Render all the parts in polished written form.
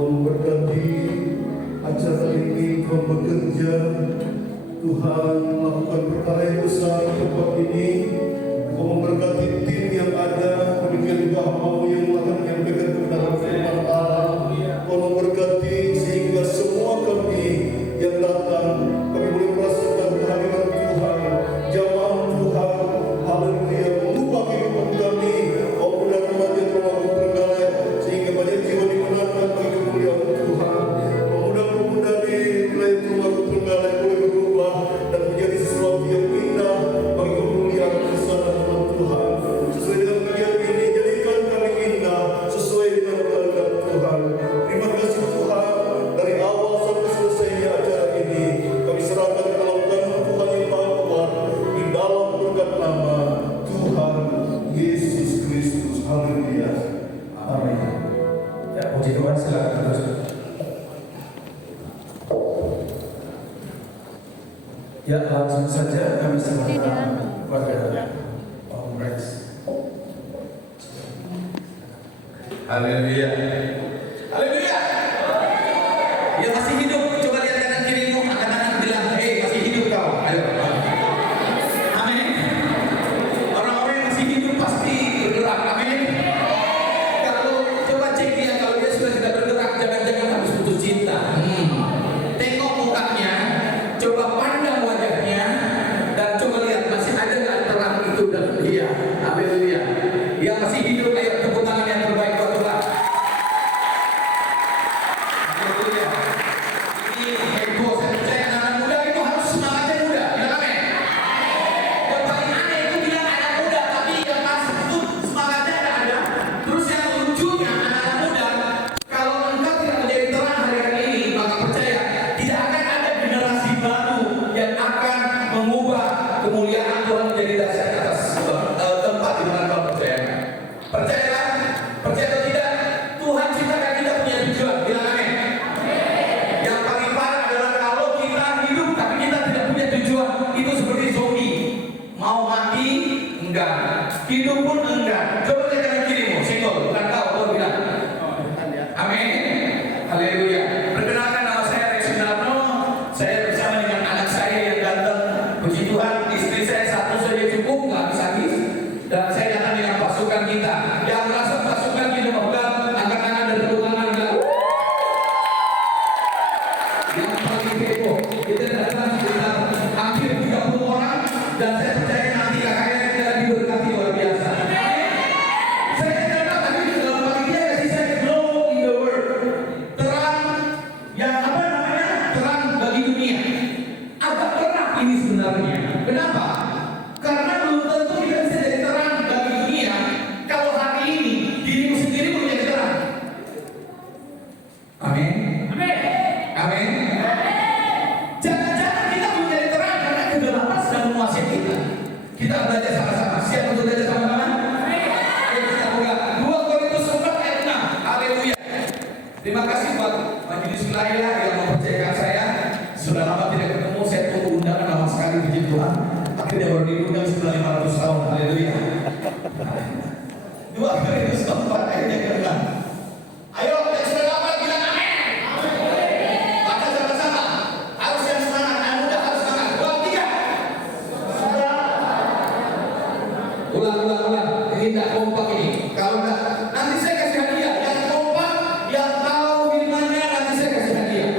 memberkati acara ini, bekerja. Tuhan melakukan perkara yang besar di tempat ini. Kau memberkati tim yang ada, demikian juga hamba yang akan menyampaikan kebenaran firman Allah. Kau memberkati sehingga semua kami yang datang, kami boleh merasakan kehadiran Tuhan, jamaah Tuhan, haleluya, mengubah kehidupan kami. Kau benar remaja terlalu tergalai, sehingga banyak jiwa dimenangkan bagi kemuliaan Tuhan. Pemuda-pemuda di wilayah terlalu tergalai boleh berubah dan menjadi sesuatu yang indah bagi kemuliaan besar nama Tuhan. Sesuai dengan bagian ini, jadikan kami indah sesuai dengan kehendak Tuhan. Terima kasih Tuhan, dari awal sampai selesainya acara ini kami serahkan ke dalam tangan Tuhan yang Maha Kuat, di dalam berkat nama Tuhan Yesus Kristus. Haleluya. Amin. Ya, puji Tuhan, silakan terus. Ya, langsung saja kami serahkan kepada Kongres. Haleluya. Haleluya. Ya, masih hidup. Coba lihat kanan kirimu, anak-anak bilang, "Hei, masih hidup kau." Ayo. Amin. Orang-orang yang masih hidup pasti bergerak. Amin. Kalau coba cek dia, kalau dia sudah tidak bergerak, jangan-jangan habis putus cinta. Tengok mukanya, coba pandang wajahnya, dan coba lihat masih ada nggak terang itu dalam dia. Haleluya. Yang masih hidup, ayo tepuk tangan yang terbaik buat Tuhan. Haleluya. Ini heboh, saya percaya anak muda itu harus semangatnya muda. Bilang amin. Yang paling aneh itu bilang anak muda, tapi yang masuk itu semangatnya nggak ada. Terus yang lucunya anak muda, kalau engkau tidak menjadi terang hari ini, maka percaya tidak akan ada generasi baru yang akan mengubah kemuliaan Tuhan menjadi dasar atas tempat di mana kau percaya. Percayalah, percaya atau tidak, Tuhan ciptakan kita punya tujuan. Bilang amin. Yang paling parah adalah kalau kita hidup tapi kita tidak punya tujuan, itu seperti zombie. Mau mati enggak, hidup pun enggak. Coba lihat kanan kirimu, senggol, bukan kau bilang. Amin. Haleluya. Perkenalkan, nama saya Rex Sunarno. Saya bersama dengan anak saya yang ganteng. Puji Tuhan, istri saya satu saja cukup, nggak habis-habis. Dan saya datang dengan pasukan kita. Yang merasa pasukan kita bukan angkat tangan dan tepuk tangan bilang. Yang paling heboh, kita datang sekitar hampir 30 orang, dan saya percaya nanti kakaknya kita diberkati luar biasa. Saya datang tapi dalam panitia kasih saya glow in the world, terang yang apa namanya, terang bagi dunia. Agak berat ini sebenarnya. Kenapa? Karena belum tentu kita bisa jadi terang bagi dunia kalau hari ini dirimu sendiri belum jadi terang. Amin. Amin. Jangan-jangan kita belum jadi terang karena kegelapan sedang menguasai kita. Kita belajar sama-sama. Siap untuk belajar sama-sama? Ayo kita buka 2 Korintus 4 ayat 6. Haleluya. Terima kasih buat majelis wilayah yang mempercayakan saya. Sudah lama tidak ketemu, saya tunggu undangan lama sekali, puji Tuhan. Akhirnya baru diundang setelah 500 tahun. Haleluya. 2 Korintus 4 ayat yang ke-6. Ayo, yang sudah lama bilang amin. Baca sama-sama. Harus yang semangat, anak muda harus semangat. 2, 3. Ulang. Ini tidak kompak ini. Kalau enggak, nanti saya kasih hadiah. Yang kompak, yang tahu firman-Nya, nanti saya kasih hadiah.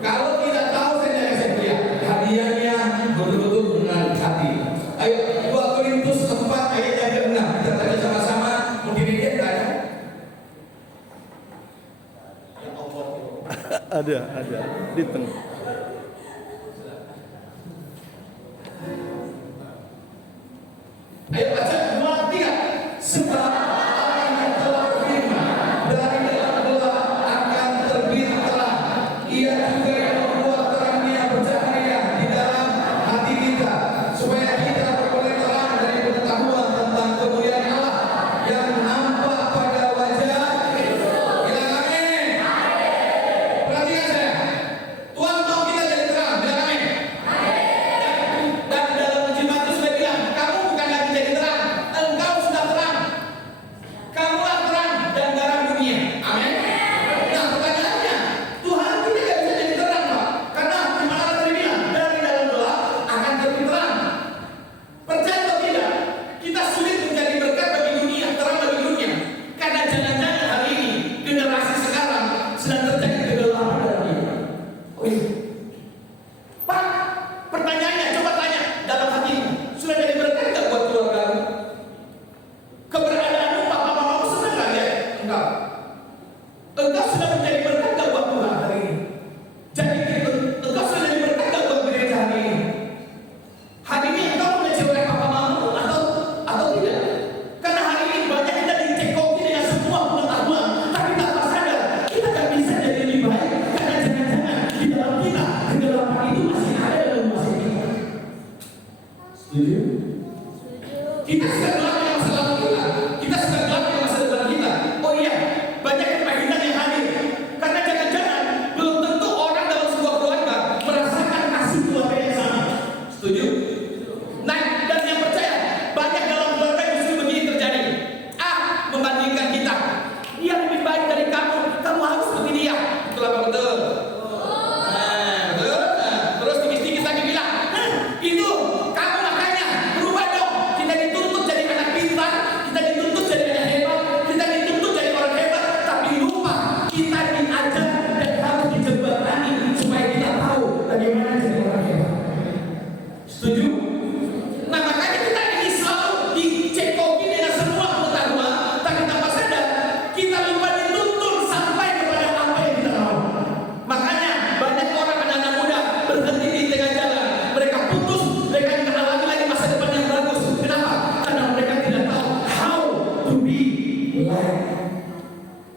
Kalau tidak tahu, saya tidak kasih hadiah. Hadiahnya betul-betul menarik hati. Ayo, 2 Korintus 4 ayat yang ke-6. Kita baca sama-sama. Mungkin ini dia ada. Ya Allah. Ada di tengah. Ayo baca 2, 3. Sebab Allah yang telah berfirman, dari dalam gelap akan terbit terang. Ia juga yang membuat terangnya bercahaya di dalam hati kita, supaya kita beroleh terang dari pengetahuan tentang kemuliaan Allah yang nampak pada wajah. Bilang amin. Perhatikan saya, Tuhan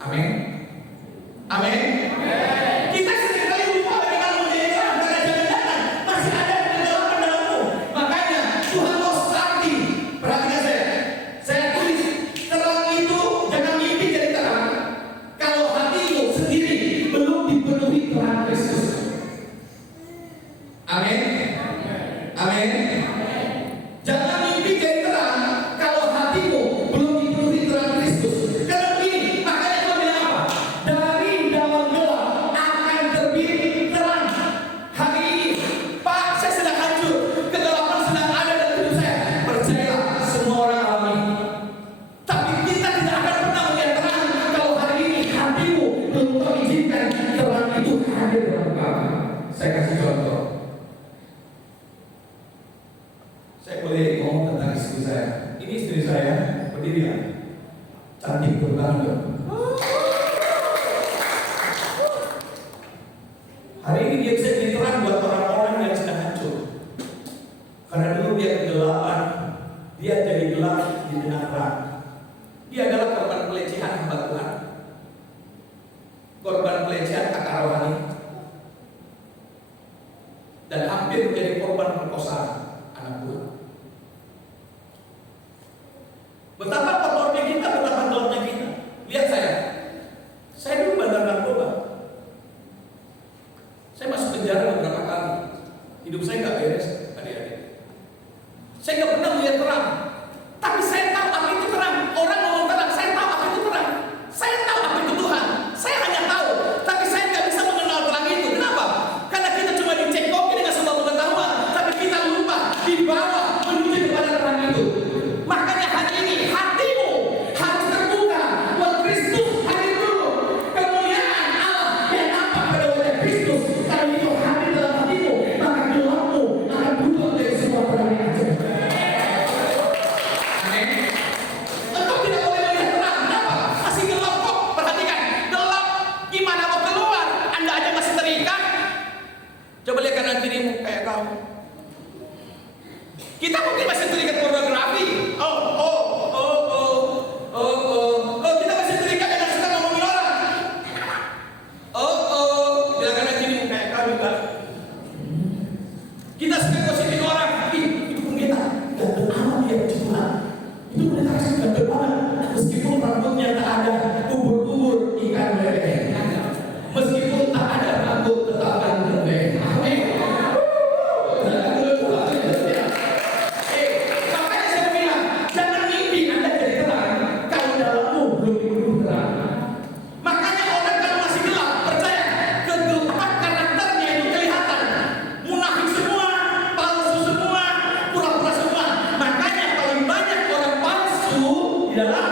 Amin. Amin. Amin. Kita seringkali lupa bagaimana menjadi terang karena jangan-jangan masih ada kegelapan dalammu. Makanya Tuhan mau sakti. Perhatikan saya tulis terang itu jangan mimpi jadi terang kalau hatimu sendiri belum dipenuhi terang Kristus. Amin. Amin. Jangan mimpi jadi terang kalau hatimu belum dipenuhi terang Kristus. Karena begini, makanya Tuhan bilang apa? Dari dalam gelap akan terbit terang. Hari ini, Pak, saya sedang hancur, kegelapan sedang ada dalam hidup saya. Percayalah, semua orang alami. Tapi kita tidak akan pernah melihat terang kalau hari ini hatimu belum mengizinkan terang itu hadir dalam kamu. Saya kasih contoh. Saya boleh ngomong tentang istri saya. Ini istri saya, berdirian, cantik berbangga. Hari ini dia bisa jadi terang buat orang-orang yang sedang hancur. Karena dulu dia kegelapan, dia jadi gelap di tengah terang. Dia adalah korban pelecehan hamba Tuhan, korban pelecehan kakak rohani, dan hampir menjadi korban perkosaan anak Tuhan. Betapa kotornya kita, betapa gelapnya kita. Lihat saya dulu bandar narkoba. Saya masuk penjara beberapa kali. Hidup saya nggak beres, adik-adik. Saya nggak pernah melihat terang. Tapi saya tahu apa itu terang. Orang ngomong terang, saya tahu apa itu terang. Saya tahu apa itu Tuhan. Saya hanya tahu, tapi saya nggak bisa mengenal terang itu. Kenapa? Karena kita cuma dicekoki dengan sebuah pengetahuan, tapi kita lupa dibawa menuju kepada terang itu. Makanya hari ini hatimu harus terbuka buat Kristus hadir dulu. Kemuliaan Allah yang nampak pada wajah Kristus. Kalau itu hadir dalam hatimu, maka gelapmu akan berubah menjadi sebuah terang yang ajaib. Amin. Engkau tidak boleh melihat terang. Kenapa? Masih gelap kok. Perhatikan, gelap. Gimana mau keluar? Anda aja masih terikat. Coba lihat kanan kirimu kayak kamu. Kita mungkin masih terikat pornografi. Kita masih terikat dengan suka ngomongin orang. Jangan kanan kirimu kayak kami kan. Kita suka gosipin orang. Itu pendeta ganteng amat dia Tuhan. Itu pendeta kasih ganteng banget. Meskipun rambutnya tak ada ubur-ubur ikan lele. Meskipun tak ada rambut tetap ganteng lele. Amin. Makanya saya bilang, jangan mimpi Anda jadi terang kalau dalammu belum dipenuhi terang. Makanya orang kalau masih gelap, percaya kegelapan karakternya itu kelihatan. Munafik semua, palsu semua, pura-pura semua. Makanya paling banyak orang palsu di dalam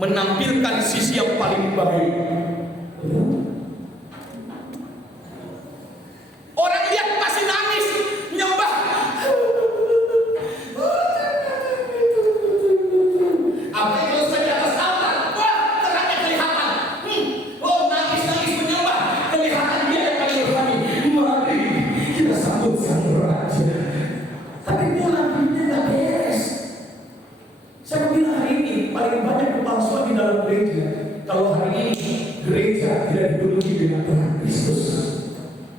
menampilkan sisi yang paling baik. Orang lihat pasti nangis, nyembah. Apa yang selesai di atas altar? Wah, terangnya kelihatan. Nangis menyembah. Kelihatan dia yang paling rohani. Mari kita sambut sang raja. Tapi pulang hidupnya nggak beres. Saya bilang hari ini paling banyak kepalsuan di dalam gereja. Kalau hari ini gereja tidak dipenuhi dengan terang Kristus.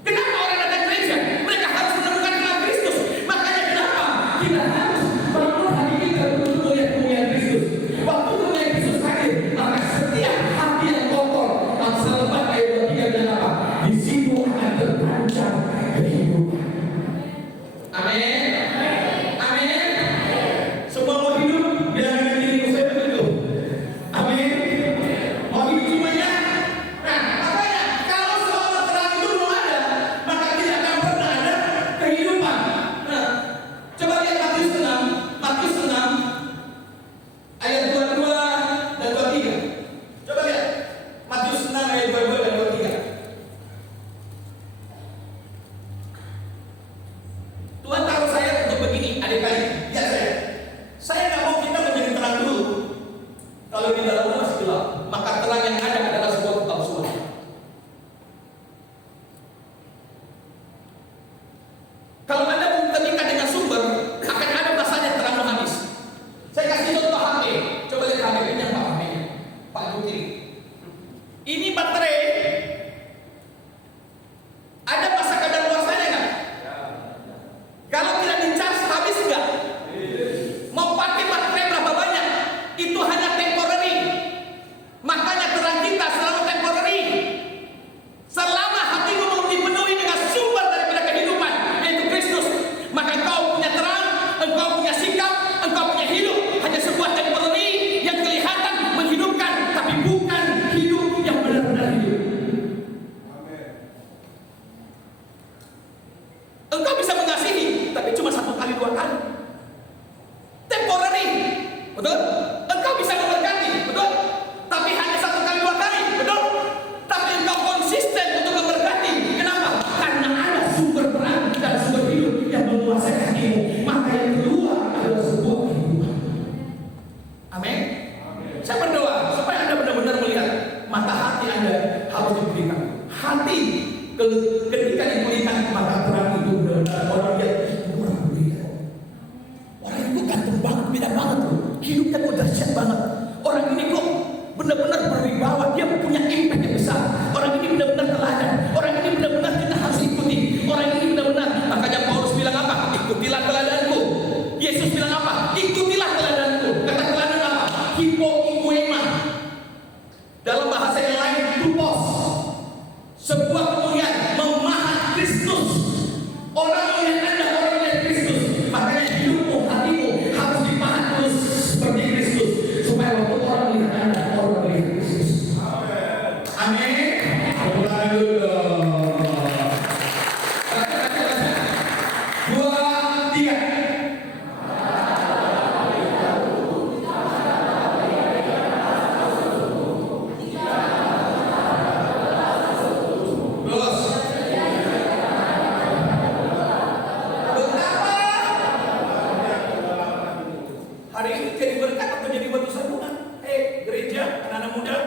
Kenapa orang datang gereja? Mereka harus menemukan terang Kristus. Makanya kenapa kita harus bangun hati kita untuk melihat kemuliaan Kristus. Waktu kemuliaan Kristus hadir, maka setiap hati yang kotor, Amsal 4 ayat 23 dan apa? Di situ akan terpancar kehidupan. Amin. Amin. Semua mau hidup dengan diriku saya begitu. Amin. Mau hidup semuanya. Nah, makanya kalau seorang terang itu Hari ini jadi berkat atau jadi batu sandungan? Gereja, anak-anak muda,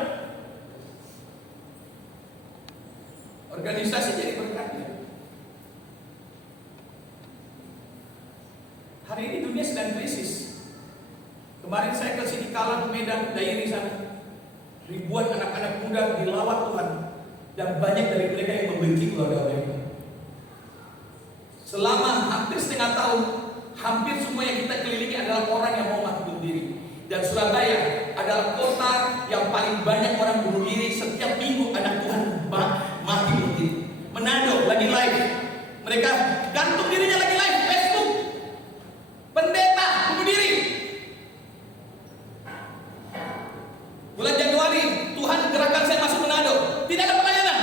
organisasi jadi berkat ya. Hari ini dunia sedang krisis. Kemarin saya ke Sidikalan, Medan, Dairi sana. Ribuan anak-anak muda dilawat Tuhan, dan banyak dari mereka yang membenci keluarga mereka. Selama hampir setengah tahun, hampir semua yang kita kelilingi adalah orang yang mau mati bunuh diri. Dan Surabaya adalah kota yang paling banyak orang bunuh diri. Setiap minggu anak Tuhan mati bunuh diri. Manado lagi live, mereka gantung dirinya lagi live Facebook. Pendeta bunuh diri. Bulan Januari Tuhan gerakkan saya masuk Manado, tidak ada pelayanan.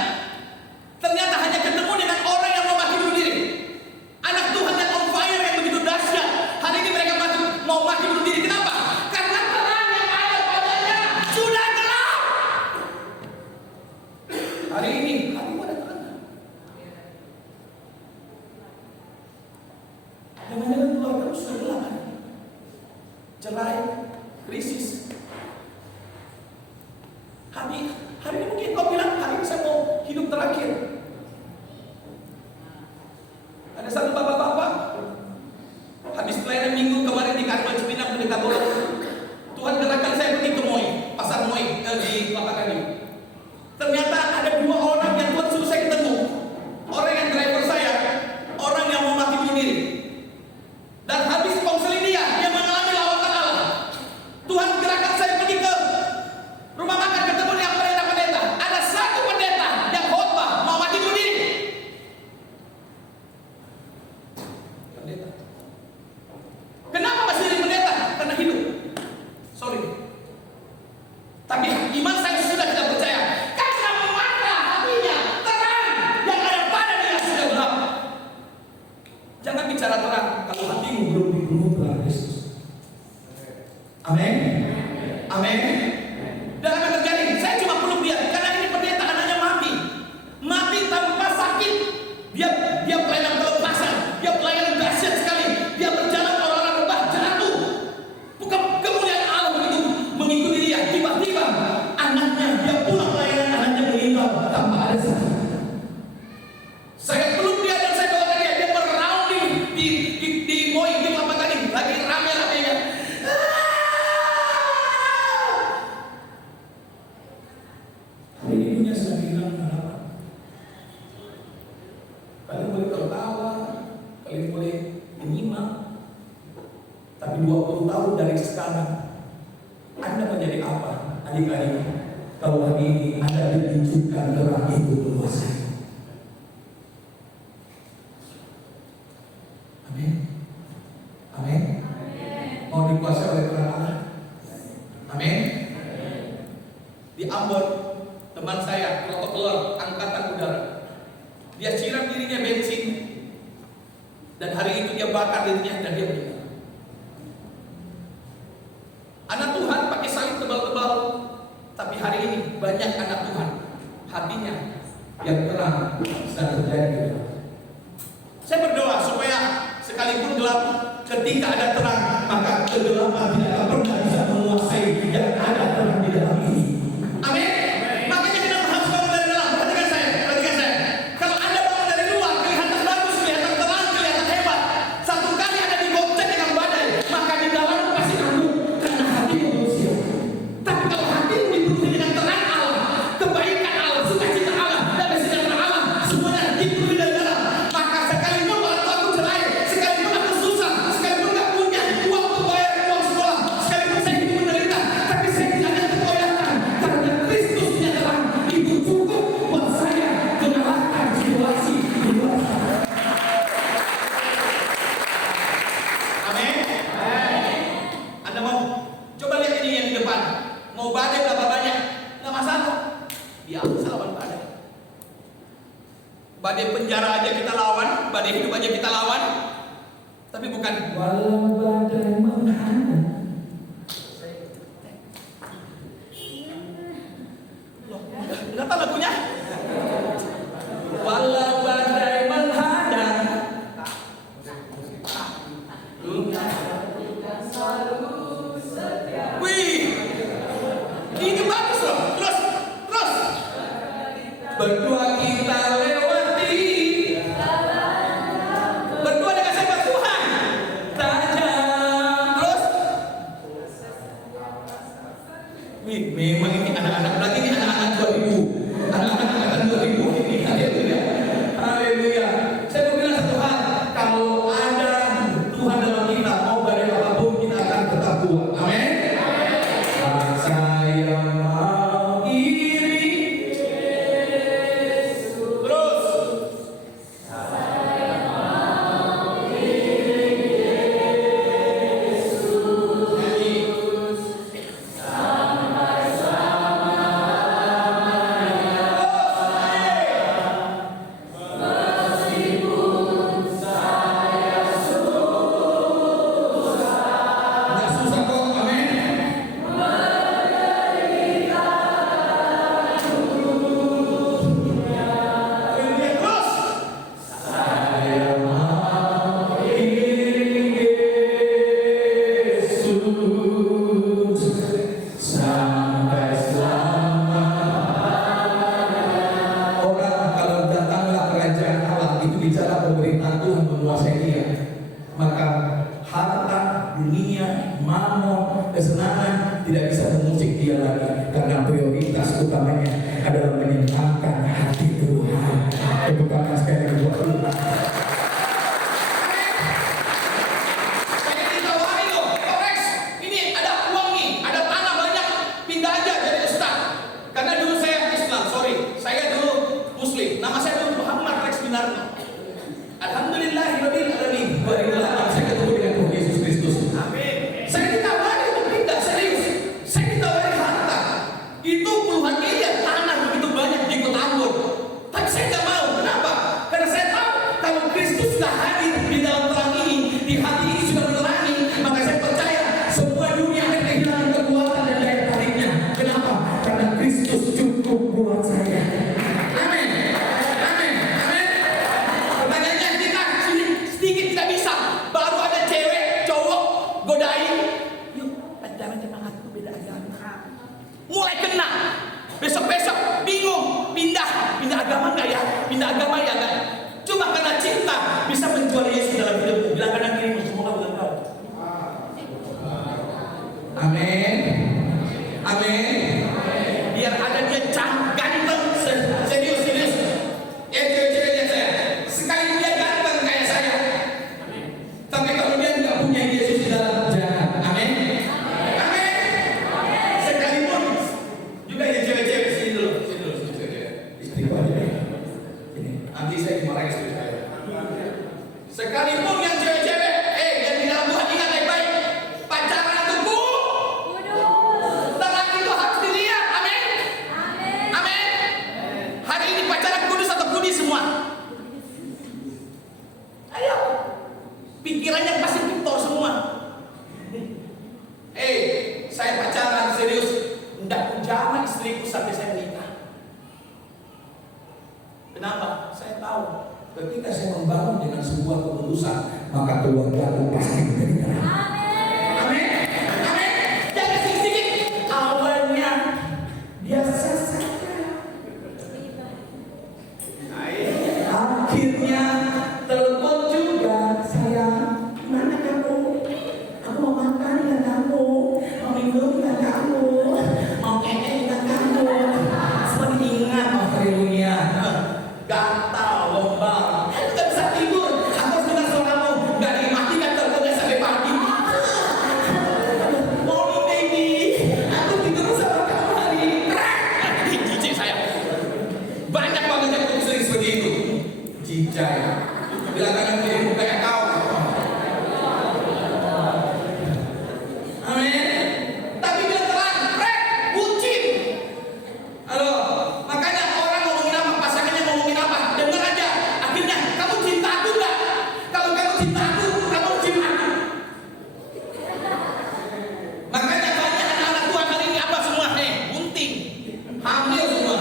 Ternyata hanya ketemu dengan orang yang mau mati bunuh diri. Anak Tuhan yang on fire yang begitu dahsyat. Hari ini mereka mau mati bunuh diri. Kenapa? Karena terang yang ada padanya sudah gelap. Hari ini hatimu ada terang. Jangan-jangan keluarga sudah gelap. Cerai, krisis. Hari ini mungkin kau bilang, hari ini saya mau hidup terakhir. Ada satu bapak-bapak habis pelayanan minggu kemarin di Karma Cipinang Pendeta Bola. Tuhan gerakkan saya pergi ke Moi, pasar Moi di Kelapa Gading. Ternyata ada dua orang yang Tuhan suruh saya ketemu. Orang yang driver saya, orang yang mau mati bunuh diri. Dan habis konseling dia mengalami lawatan Allah. Tuhan gerakkan saya pergi ke rumah makan, ketemu dengan pendeta-pendeta. Ada satu pendeta yang khotbah mau mati bunuh diri. Pendeta. Kenapa masih jadi pendeta? Karena hidup. Sorry. Tapi iman saya sudah tidak percaya. Karena mata hatinya terang, yang ada pada dia sudah gelap. Jangan bicara terang kalau hatimu belum dibunuh Tuhan Yesus. Amin. Amin. Dan apa terjadi? Saya cuma peluk dia karena ini pendeta anaknya mati tanpa sakit. Dia pelayanan pelepasan, dia pelayanan dahsyat sekali. Dia berjalan orang-orang rebah jatuh. Bukan kemuliaan Allah begitu mengikuti dia. Tiba-tiba anaknya, dia pulang pelayanan, anaknya meninggal tanpa ada sakit. Saya peluk dia dan saya bawa dia. Dia meraung di Moi, di Kelapa Gading, lagi rame-ramenya. Hari ini dunia sedang kehilangan harapan. Kalian boleh tertawa, kalian boleh menyimak, tapi 20 tahun dari sekarang Anda menjadi apa, adik-adik? Kalau hari ini Anda ditunjukkan terang itu menguasai. Amin. Amin. Mau dikuasai oleh terang Allah. Amin. Di Ambon, teman saya protokoler angkatan udara, dia siram dirinya bensin, dan hari itu dia bakar dirinya dan dia meninggal. Anak Tuhan pakai salib tebal-tebal, tapi hari ini banyak anak Tuhan hatinya yang terang sedang terjadi. Saya berdoa supaya sekalipun gelap, ketika ada terang, maka kegelapan tidak akan pernah bisa menguasai yang ada terang di dalam ini. Amin. Makanya kita harus bangun dari dalam. Perhatikan saya. Kalau Anda bangun dari luar, kelihatan bagus, kelihatan terang, kelihatan hebat. Satu kali Anda digocek dengan badai, maka di dalam pasti tangguh karena hati manusia. Tapi kalau hati dipenuhi dengan terang Allah, kebaikan Allah, sukacita Allah, dan sejahtera Allah, semuanya dipenuhi dari dalam. Maka sekalipun orang tua aku cerai, sekalipun aku susah, sekalipun nggak punya uang untuk bayar uang sekolah, sekalipun saya hidup menderita, tapi saya tidak akan tergoyahkan karena Kristus punya terang. Itu cukup buat saya mengalahkan situasi di luar sana. Amin. Anda mau coba lihat ini yang di depan, mau badai berapa banyak, nggak masalah. Biasa lawan badai. Badai penjara aja kita lawan, badai hidup aja kita lawan, tapi bukan walau badai menghadang. Loh, nggak tahu lagunya? Walau badai menghadang, Tuhan selalu Memang ini anak-anak lagi, ini anak-anak 2000, anak-anak 2000 ini. Haleluya, haleluya. Saya mau bilang satu hal, kalau ada Tuhan dalam kita, mau badai apapun kita akan tetap kuat. Amin. Saya mau iri terus. Nggak susah kok, amin. Haleluya, terus. Saya mau iri Yesus sampai selama. Orang kalau datanglah kerajaan Allah itu bicara pemerintahan Tuhan menguasai dia. Maka harta, dunia, mamon, kesenangan tidak bisa mengusik dia lagi karena prioritas utamanya adalah menyenangkan hati Tuhan. Tepuk tangan sekali lagi buat Tuhan. Saya ditawari loh, Rex, ini ada uang nih, ada tanah banyak, pindah aja jadi ustaz. Karena dulu saya Islam, saya dulu Muslim. Nama saya dulu Muhammad Rex Binarno. Alhamdulillahirabbil alamin. Saya ketemu dengan Tuhan Yesus Kristus. Amin. Saya ditawari untuk pindah, serius. Saya ditawari harta. Itu puluhan miliar tanah begitu banyak di Kota Ambon. Tapi saya nggak mau. Kenapa? Karena saya tahu kalau Kristus sudah hadir di dalam terang ini, di hati ini sudah menerangi, maka saya percaya semua dunia akan kehilangan kekuatan dan daya tariknya. Kenapa? Karena Kristus cukup buat saya. Amin. Amin. Amin. Pertanyaannya kita sedikit tidak bisa. Baru ada cewek, cowok, godain. Yuk, pacaran sama aku beda agama. Mulai kena. Besok-besok bingung, pindah agama nggak ya? Pindah agama ya nggak? Cuma karena cinta bisa menjual Yesus dalam hidupmu. Bilang kanan kirimu, semoga bukan kau. Amin. Amin. Biar ada dia ganteng, serius. Cewek-ceweknya saya. Sekali dia ganteng kayak saya. Tapi kalau dia nggak punya Yesus di dalam, jangan. Amin. Amin. Sekalipun juga ini cewek-cewek sini dulu. Istriku aja. Ini nanti saya dimarahin istri saya. Sekalipun yang cewek-cewek, yang di dalam Tuhan ingat baik-baik. Pacaran itu terang itu harus dilihat. Amin. Amin. Hari ini pacaran kudus atau kudis semua? Ayo. Pikirannya pasti Victor semua. Saya pacaran serius. Hendak menjama istriku sampai saya menikah. Kenapa? Saya tahu ketika saya membangun dengan sebuah keputusan, maka keluarga aku pasti menjadi terang. Amin. Amin. Jangan sedikit. Awalnya biasa saja. Akhirnya telepon juga, sayang, mana kamu? Aku mau makan dengan kamu, mau minum dengan kamu, mau keke dengan kamu. Semua diingat, haleluya. Gatal, lomba. Aku gak bisa tidur. Aku harus dengar suaramu. Gak dimatikan teleponnya sampai pagi. Morning baby, aku tidur sama kamu hari ini. Jijik saya. Banyak banget yang sering seperti itu. Jijai. Bilang kanan kirimu kayak kau. Amin. Tapi bilang terang, bucin. Halo, makanya orang ngomongin apa, pasangannya ngomongin apa, dengar aja. Akhirnya kamu cinta aku enggak? Kalau kamu cinta aku, kamu cinta aku. Makanya banyak anak-anak Tuhan hari ini apa semua? Bunting, hamil semua.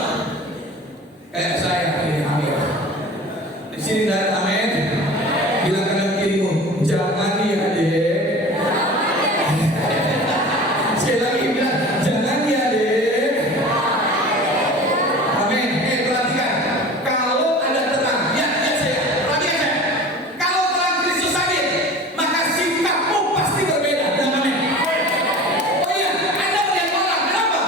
Kayak saya ini hamil. Di sini dan amin. Bilang kanan kirimu, jangan ya dek. Sekali lagi bilang, jangan ya dek. Amin. Perhatikan. Kalau ada terang, lihat saya. Perhatikan saya. Kalau terang Kristus hadir, maka sikapmu pasti berbeda. Dan amin. Oh iya, Anda melihat orang. Kenapa?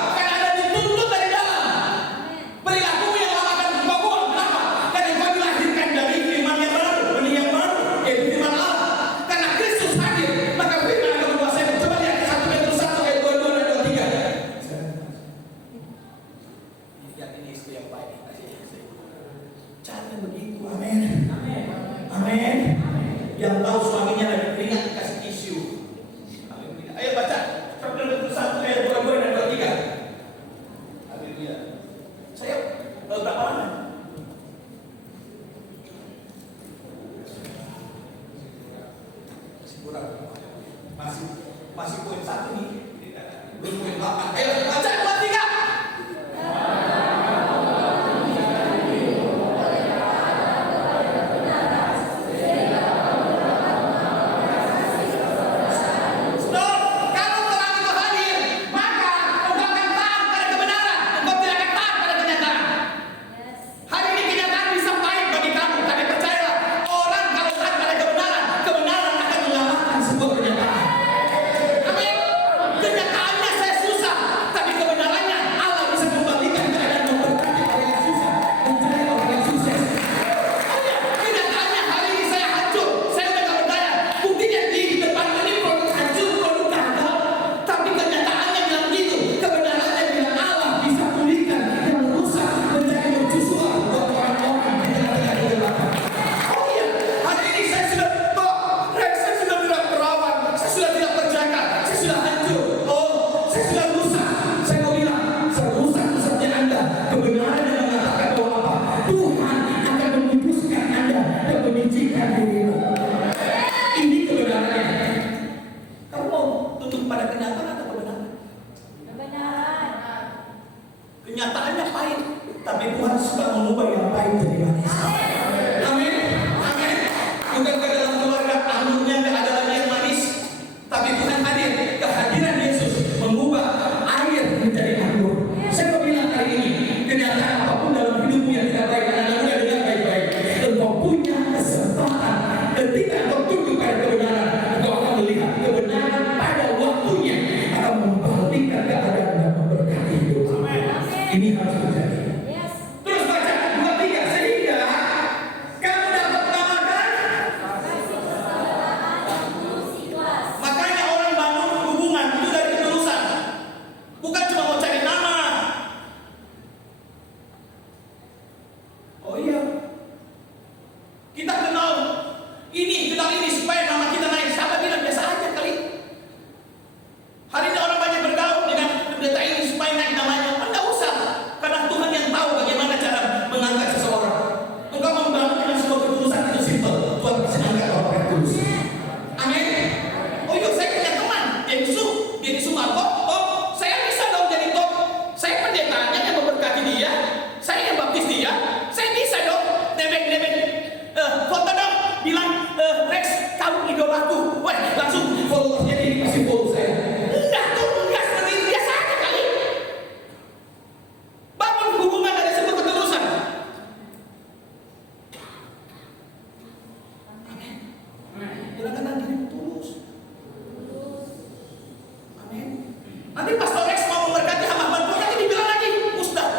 Nanti Pastor Rex mau memberkati hamba-hamba, nanti dibilang lagi Ustaz.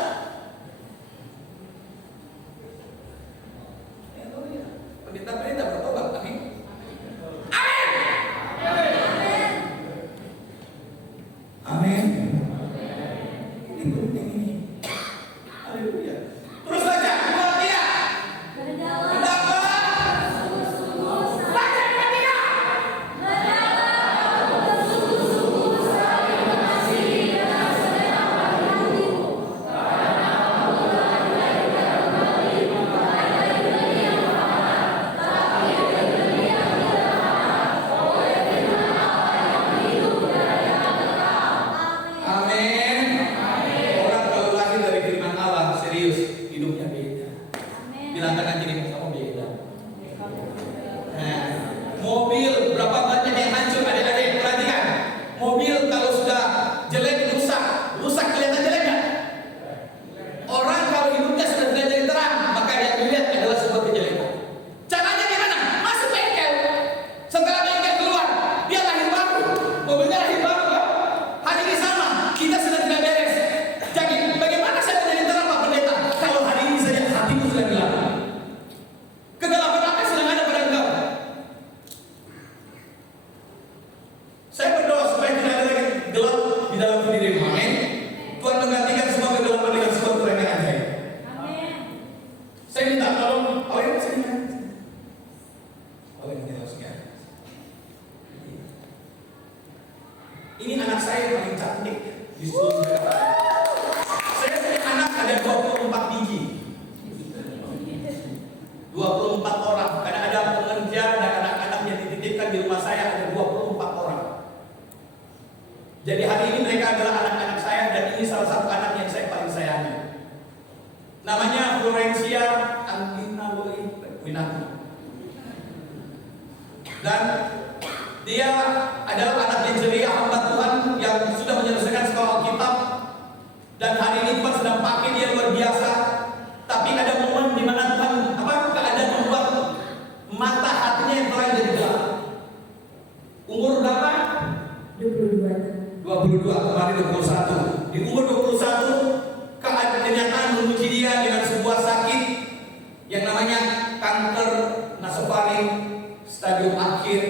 Pendeta-pendeta bertobat, amin. Amin. Ini penting ini. Haleluya. Terus baca, Galatia. Betapa baca Galatia. Amin. Orang kalau lahir dari firman Allah serius, hidupnya beda. Bilang kanan kiri kamu beda. Nah, mobil berapa banyak yang hancur, adik-adik perhatikan. Mobil kalau sudah jelek rusak kelihatan jelek nggak? Orang kalau hidupnya sudah tidak jadi terang, maka yang dilihat adalah sebuah kejelekan. Caranya gimana? Masuk bengkel. Setelah bengkel keluar, dia lahir baru. Mobilnya lahir baru. Kan? Hari ini sama, kita sedang tidak beres. Jadi bagaimana saya menjadi terang Pak Pendeta? Kalau hari ini saja hatiku sudah gelap. Kegelapan apa yang sedang ada pada engkau? Saya berdoa supaya tidak ada lagi gelap di dalam dirimu. Amin. Tuhan menggantikan semua kegelapan dengan sebuah terang yang ajaib. Saya minta tolong, oleh sini. Oleh kita sekian. Ini anak saya yang paling cantik di seluruh negara. Saya punya anak ada 24 biji. 24 orang. Karena ada pekerja dan anak-anak yang dititipkan di rumah saya ada 24 orang. Jadi hari ini mereka adalah anak-anak saya dan ini salah satu anak yang saya paling sayangi. Namanya Florencia Antina Loi Winatu. Dan dia adalah anak yang ceria hamba Tuhan yang sudah menyelesaikan sekolah Alkitab. Dan hari ini Tuhan sedang pakai dia luar biasa. Tapi ada momen di mana Tuhan keadaan membuat mata hatinya yang terang jadi gelap. Umur berapa? 22, kemarin 21. Di umur 21, kenyataan menguji dia dengan sebuah sakit yang namanya kanker nasofaring stadium akhir,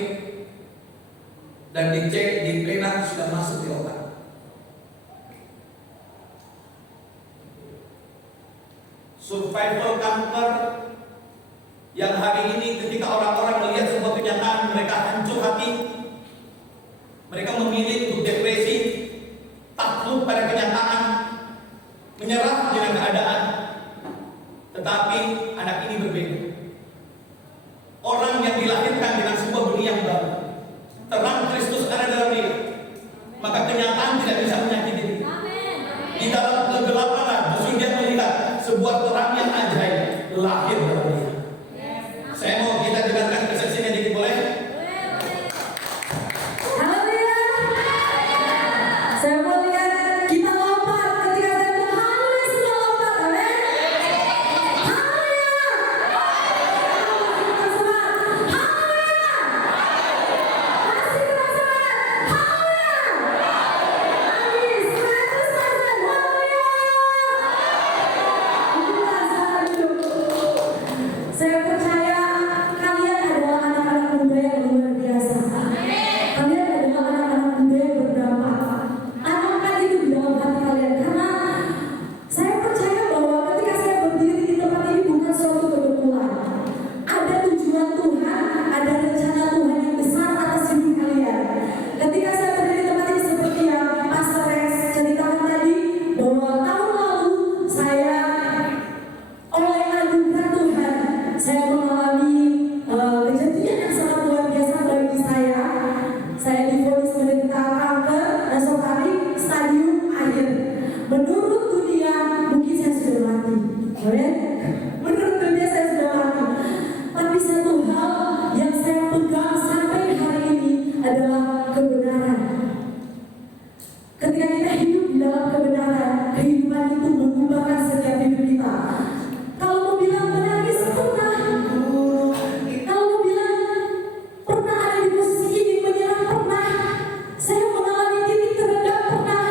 dan dicek di plena sudah masuk di otak. Survival kanker yang hari ini ketika orang-orang melihat sebuah kenyataan mereka hancur hati, mereka memilih untuk depresi, takluk pada kenyataan, menyerah dengan keadaan. Tetapi anak ini berbeda. Orang yang dilahirkan dengan sebuah benih yang baru, terang Kristus ada dalam dia, maka kenyataan tidak bisa menyakiti dia. Di dalam kegelapan justru dia melihat sebuah terang yang ajaib lahir dalam dia. Saya mau kita dengarkan kesaksiannya dikit, boleh? Saya mau lihat kita lompat ketika saya bilang haleluya, semua lompat, amin. Haleluya. Kita semangat, haleluya. Masih kita semangat, haleluya. Amin, 100%, haleluya. Bukan duduk. Saya percaya kalian adalah anak-anak muda yang luar biasa. Kalian adalah anak-anak muda yang berdampak. Tanamkan itu di dalam hati kalian, karena saya percaya bahwa ketika saya berdiri di tempat ini bukan suatu kebetulan. Ada tujuan Tuhan, ada rencana Tuhan yang besar atas hidup kalian. Ketika saya berdiri di tempat ini seperti yang Pastor Rex ceritakan tadi, bahwa tahun lalu saya oleh anugerah Tuhan, saya mengalami kejadian yang sangat luar biasa bagi saya. Saya divonis menderita kanker nasofaring stadium akhir. Menurut dunia mungkin saya sudah mati, menurut dunia saya sudah mati. Tapi satu hal yang saya pegang sampai hari ini adalah kebenaran. Ketika kita hidup di dalam kebenaran, kehidupan itu mengubahkan setiap hidup kita. Kalau mau bilang menangis pernah, kalau mau bilang pernah ada di posisi ini menyerah pernah, saya mengalami titik terendah pernah,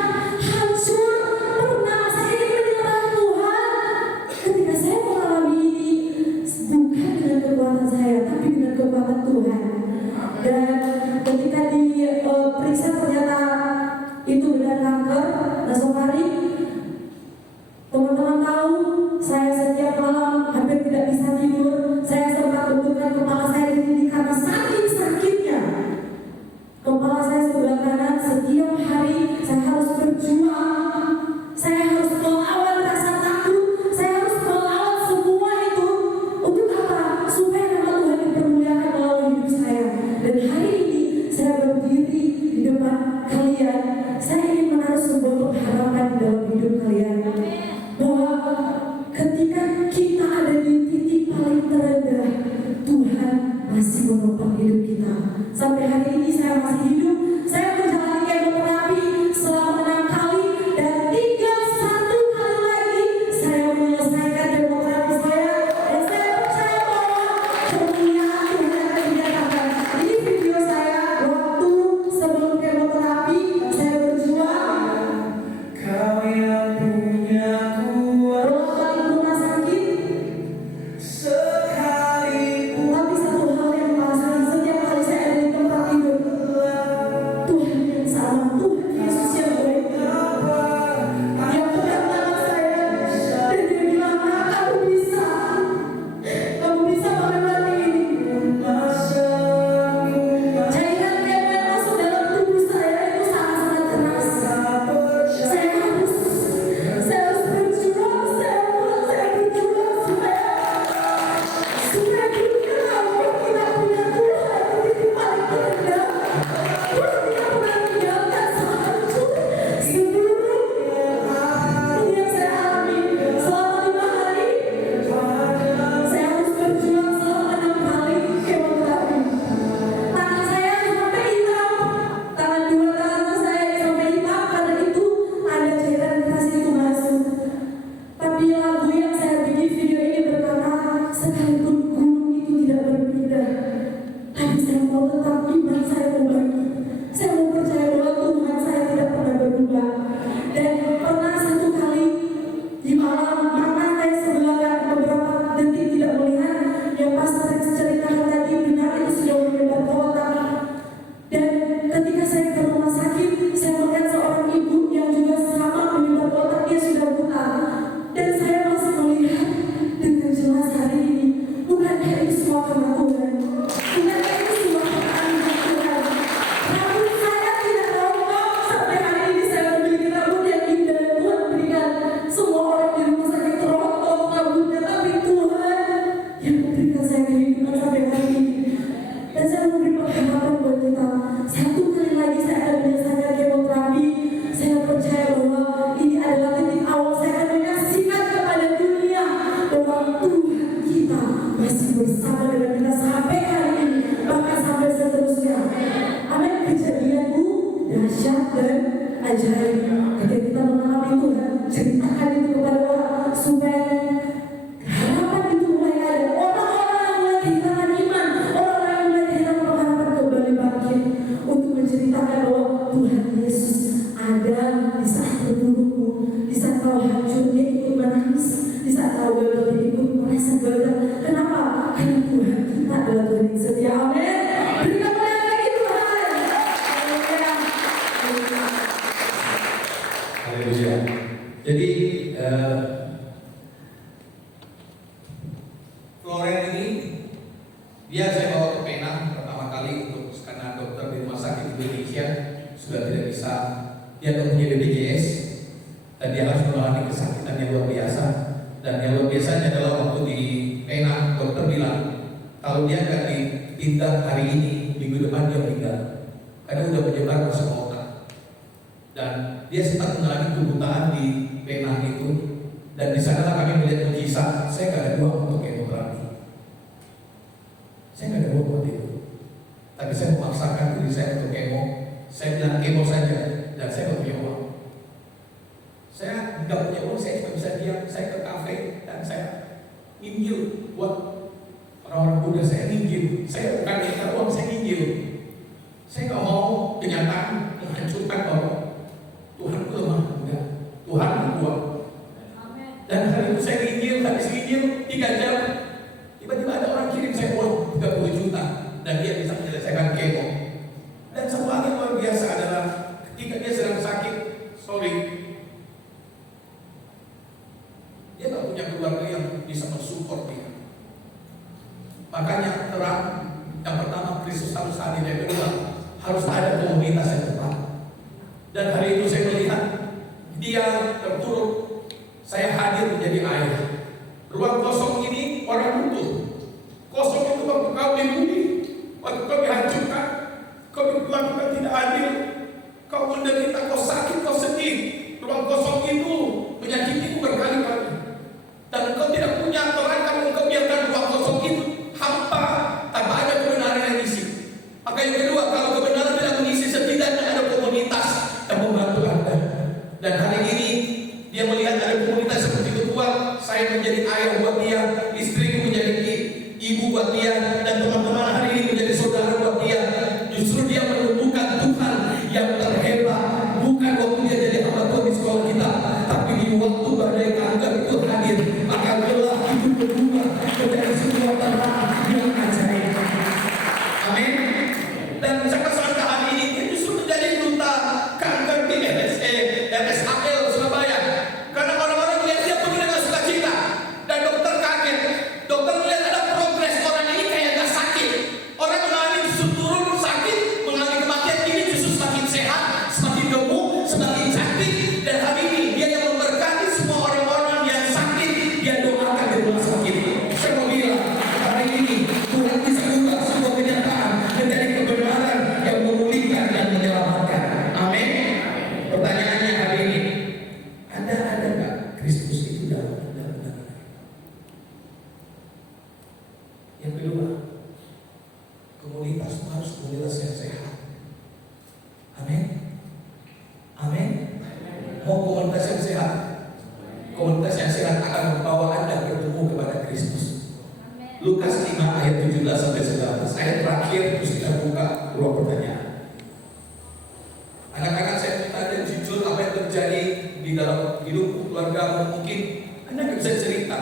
dan kanker nasofaring. Teman-teman tahu, saya setiap malam hampir tidak bisa tidur. Saya sempat benturkan kepala saya di sini karena saking sakitnya. Kepala saya sebelah kanan, setiap hari saya harus berjuang. Saya harus melawan rasa takut. Saya harus melawan semua itu. Untuk apa? Supaya nama Tuhan dipermuliakan melalui hidup saya. Dan hari ini saya berdiri di depan kalian. Saya ingin menaruh sebuah pengharapan di dalam hidup kalian. Bahwa ketika kita ada di titik paling terendah, Tuhan masih menopang hidup kita. Sampai hari ini saya masih hidup. Saya menjalani kemoterapi selama 6 kali dan tinggal 1 kali lagi saya menyelesaikan kemoterapi saya. Dan saya percaya bahwa kemuliaan Tuhan akan dinyatakan. Ini video saya waktu sebelum kemoterapi saya berjuang. Kau yang punya kuat Bolak-balik rumah sakit. sekalipun. Tapi satu hal yang pasti, setiap kali saya ada di tempat tidur, Tuhan yang sama, Tuhan Yesus yang baik, yang pegang tangan saya dan dia bilang, "Nak, kamu bisa melewati ini." Cairan kemo yang masuk dalam tubuh saya itu sangat-sangat keras. Saya harus berjuang, saya berjuang supaya dunia tahu kita punya Tuhan di titik paling terendah. Tuhan tidak pernah meninggalkan satu seburuk ini yang saya alami selama 5 hari. Saya harus berjuang selama 6 kali kemoterapi. Tangan saya sampai hitam, tangan dua tangan saya sampai hitam karena itu ada cairan keras itu masuk. Tapi lagu yang saya bikin video ini berkata, sekalipun gunung itu tidak berpindah, tapi saya mau tetap iman saya mau bangkit. Saya mau percaya bahwa Tuhan saya tidak pernah berubah. Dan pernah 1 kali di malam mata saya sebelah kanan beberapa detik tidak melihat, yang pas saya ceritakan tadi benar itu sudah menyebar ke otak. Dan ketika saya ke rumah sakit, saya melihat seorang ibu yang juga sama menyebar ke otak, dia sudah buta. Dan saya masih melihat dengan jelas hari ini, bukankah itu semua karena Tuhan? Bukankah itu semua karena anugerah Tuhan? Rambut saya tidak rontok sampai hari ini saya memiliki rambut yang indah. Tuhan berikan semua orang di rumah sakit rontok rambutnya, tapi Tuhan yang memberikan saya kehidupan sampai hari ini. Dan saya memberi pengharapan buat kita. 1 kali lagi saya akan menyelesaikan kemoterapi. Saya percaya bahwa ini adalah titik awal saya akan menyaksikan kepada dunia bahwa Tuhan kita masih bersama dengan kita sampai hari ini, bahkan sampai seterusnya. Amin. Kejadianmu dahsyat dan ajaib. Ketika kita mengalami Tuhan, ceritakan itu kepada orang supaya harapan itu mulai ada. Orang-orang yang mulai kehilangan iman, orang-orang yang mulai kehilangan pengharapan kembali bangkit untuk menceritakan bahwa Tuhan Yesus ada di saat terburukmu, di saat kau hancur dia ikut menangis, di saat kau gagal dia ikut merasa gagal. Kenapa? Karena Tuhan kita adalah Tuhan yang setia. Amin. Berikan kemuliaan bagi Tuhan. Haleluya. Haleluya. Jadi Floren ini dia saya bawa ke Penang pertama kali untuk karena dokter di rumah sakit Indonesia sudah tidak bisa, dia punya BPJS dan dia harus mengalami kesakitan yang luar biasa. Dan yang luar biasanya adalah waktu di Penang dokter bilang kalau dia nggak ditindak hari ini, minggu depan dia meninggal karena udah menyebar ke semua otak. Dan dia sempat mengalami kebutaan di Penang itu, dan di sanalah kami melihat mujizat. Saya nggak ada uang untuk kemoterapi, saya nggak ada uang buat itu, tapi saya memaksakan diri saya untuk kemo. Saya bilang kemo saja, dan saya nggak punya uang. Saya nggak punya uang, saya cuma bisa diam. Saya ke kafe dan saya nginjil buat orang-orang muda. Saya nginjil, saya bukan minta uang, saya nginjil. Saya nggak mau kenyataan menghancurkan bahwa Tuhan itu lemah, enggak. Tuhan itu kuat. Dan hari itu saya nginjil, habis nginjil 3 jam, tiba-tiba ada orang kirim saya uang 30 juta dan dia bisa menyelesaikan kemo. Dan satu hal yang luar biasa adalah ketika dia sedang sakit, Makanya terang, yang pertama Kristus harus hadir, yang kedua harus ada komunitas yang tepat. Dan hari itu saya melihat dia terturut, saya hadir menjadi ayah. Ruang kosong ini orang butuh. Kosong itu waktu kau dibunuh, waktu kau dihancurkan, kau diperlakukan tidak adil, kau menderita, kau sakit, kau sedih. Ruang kosong itu menyakitimu berkali-kali. Dan engkau tidak punya Tuhan, engkau biarkan ruang kosong itu hampa, tanpa ada kebenaran yang isi. Maka yang kedua, kalau kebenaran tidak mengisi, setidaknya ada komunitas yang membantu Anda. Dan hari ini dia melihat ada komunitas seperti itu kuat. Saya menjadi ayah buat dia, istriku menjadi ibu buat dia, dan teman-teman hari ini menjadi saudara buat dia. Justru dia menemukan Tuhan yang terhebat, bukan waktu dia jadi hamba Tuhan di sekolah kita, tapi di waktu badai kanker itu hadir. Maka gelap itu berubah menjadi sebuah terang yang ajaib. Amin. Dan sampai saat hari ini dia justru menjadi duta kanker di RSHL Surabaya. Karena orang-orang melihat dia pergi dengan sukacita, dan dokter kaget. Dokter melihat ada progres, orang ini kayak gak sakit. Orang mengalami justru turun sakit, mengalami kematian, ini justru semakin sehat, semakin gemuk, semakin cantik. Dan hari ini dia yang memberkati semua orang-orang yang sakit, dia doakan di rumah sakit. Saya mau bilang, hari ini Tuhan bisa ubah sebuah kenyataan menjadi kebenaran yang memulihkan dan menyelamatkan. Amin. Pertanyaannya hari ini, ada nggak Kristus itu dalam Anda? Yang kedua, komunitas harus komunitas yang sehat. Amin. Amin. Mau komunitas yang sehat? Komunitas yang sehat akan membawa Anda bertemu kepada Kristus. Lukas 5 ayat 17 sampai 19. Ayat terakhir terus kita buka ruang pertanyaan. Anak-anak, saya minta Anda jujur apa yang terjadi di dalam hidup keluarga. Mungkin Anda nggak bisa cerita,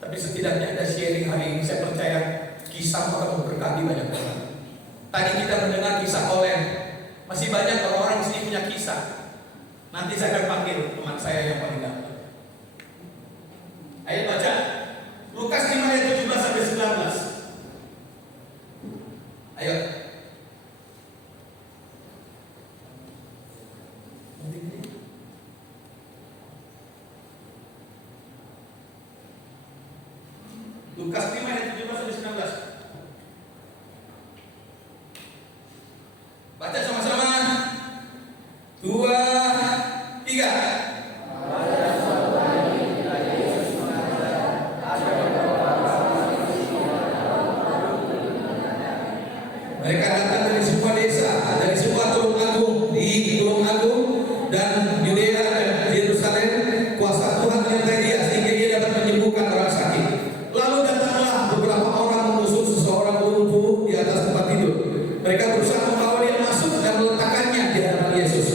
tapi setidaknya Anda sharing hari ini. Saya percaya kisah akan memberkati banyak orang. Tadi kita mendengar kisah Olen. Masih banyak orang-orang di sini punya kisah. Nanti saya akan panggil teman saya yang paling dapat. Ayo baca Lukas 5 ayat 17 sampai 19. Ayo. Lukas 5 ayat 17 sampai 19. Baca sama-sama. 2, 3. Mereka datang dari semua desa, dari semua Tulungagung, di Tulungagung dan Yudea dan Yerusalem. Kuasa Tuhan menyertai dia sehingga dia dapat menyembuhkan orang sakit. Lalu datanglah beberapa orang mengusung seseorang lumpuh di atas tempat tidur. Mereka berusaha membawa dia masuk dan meletakkannya di hadapan Yesus.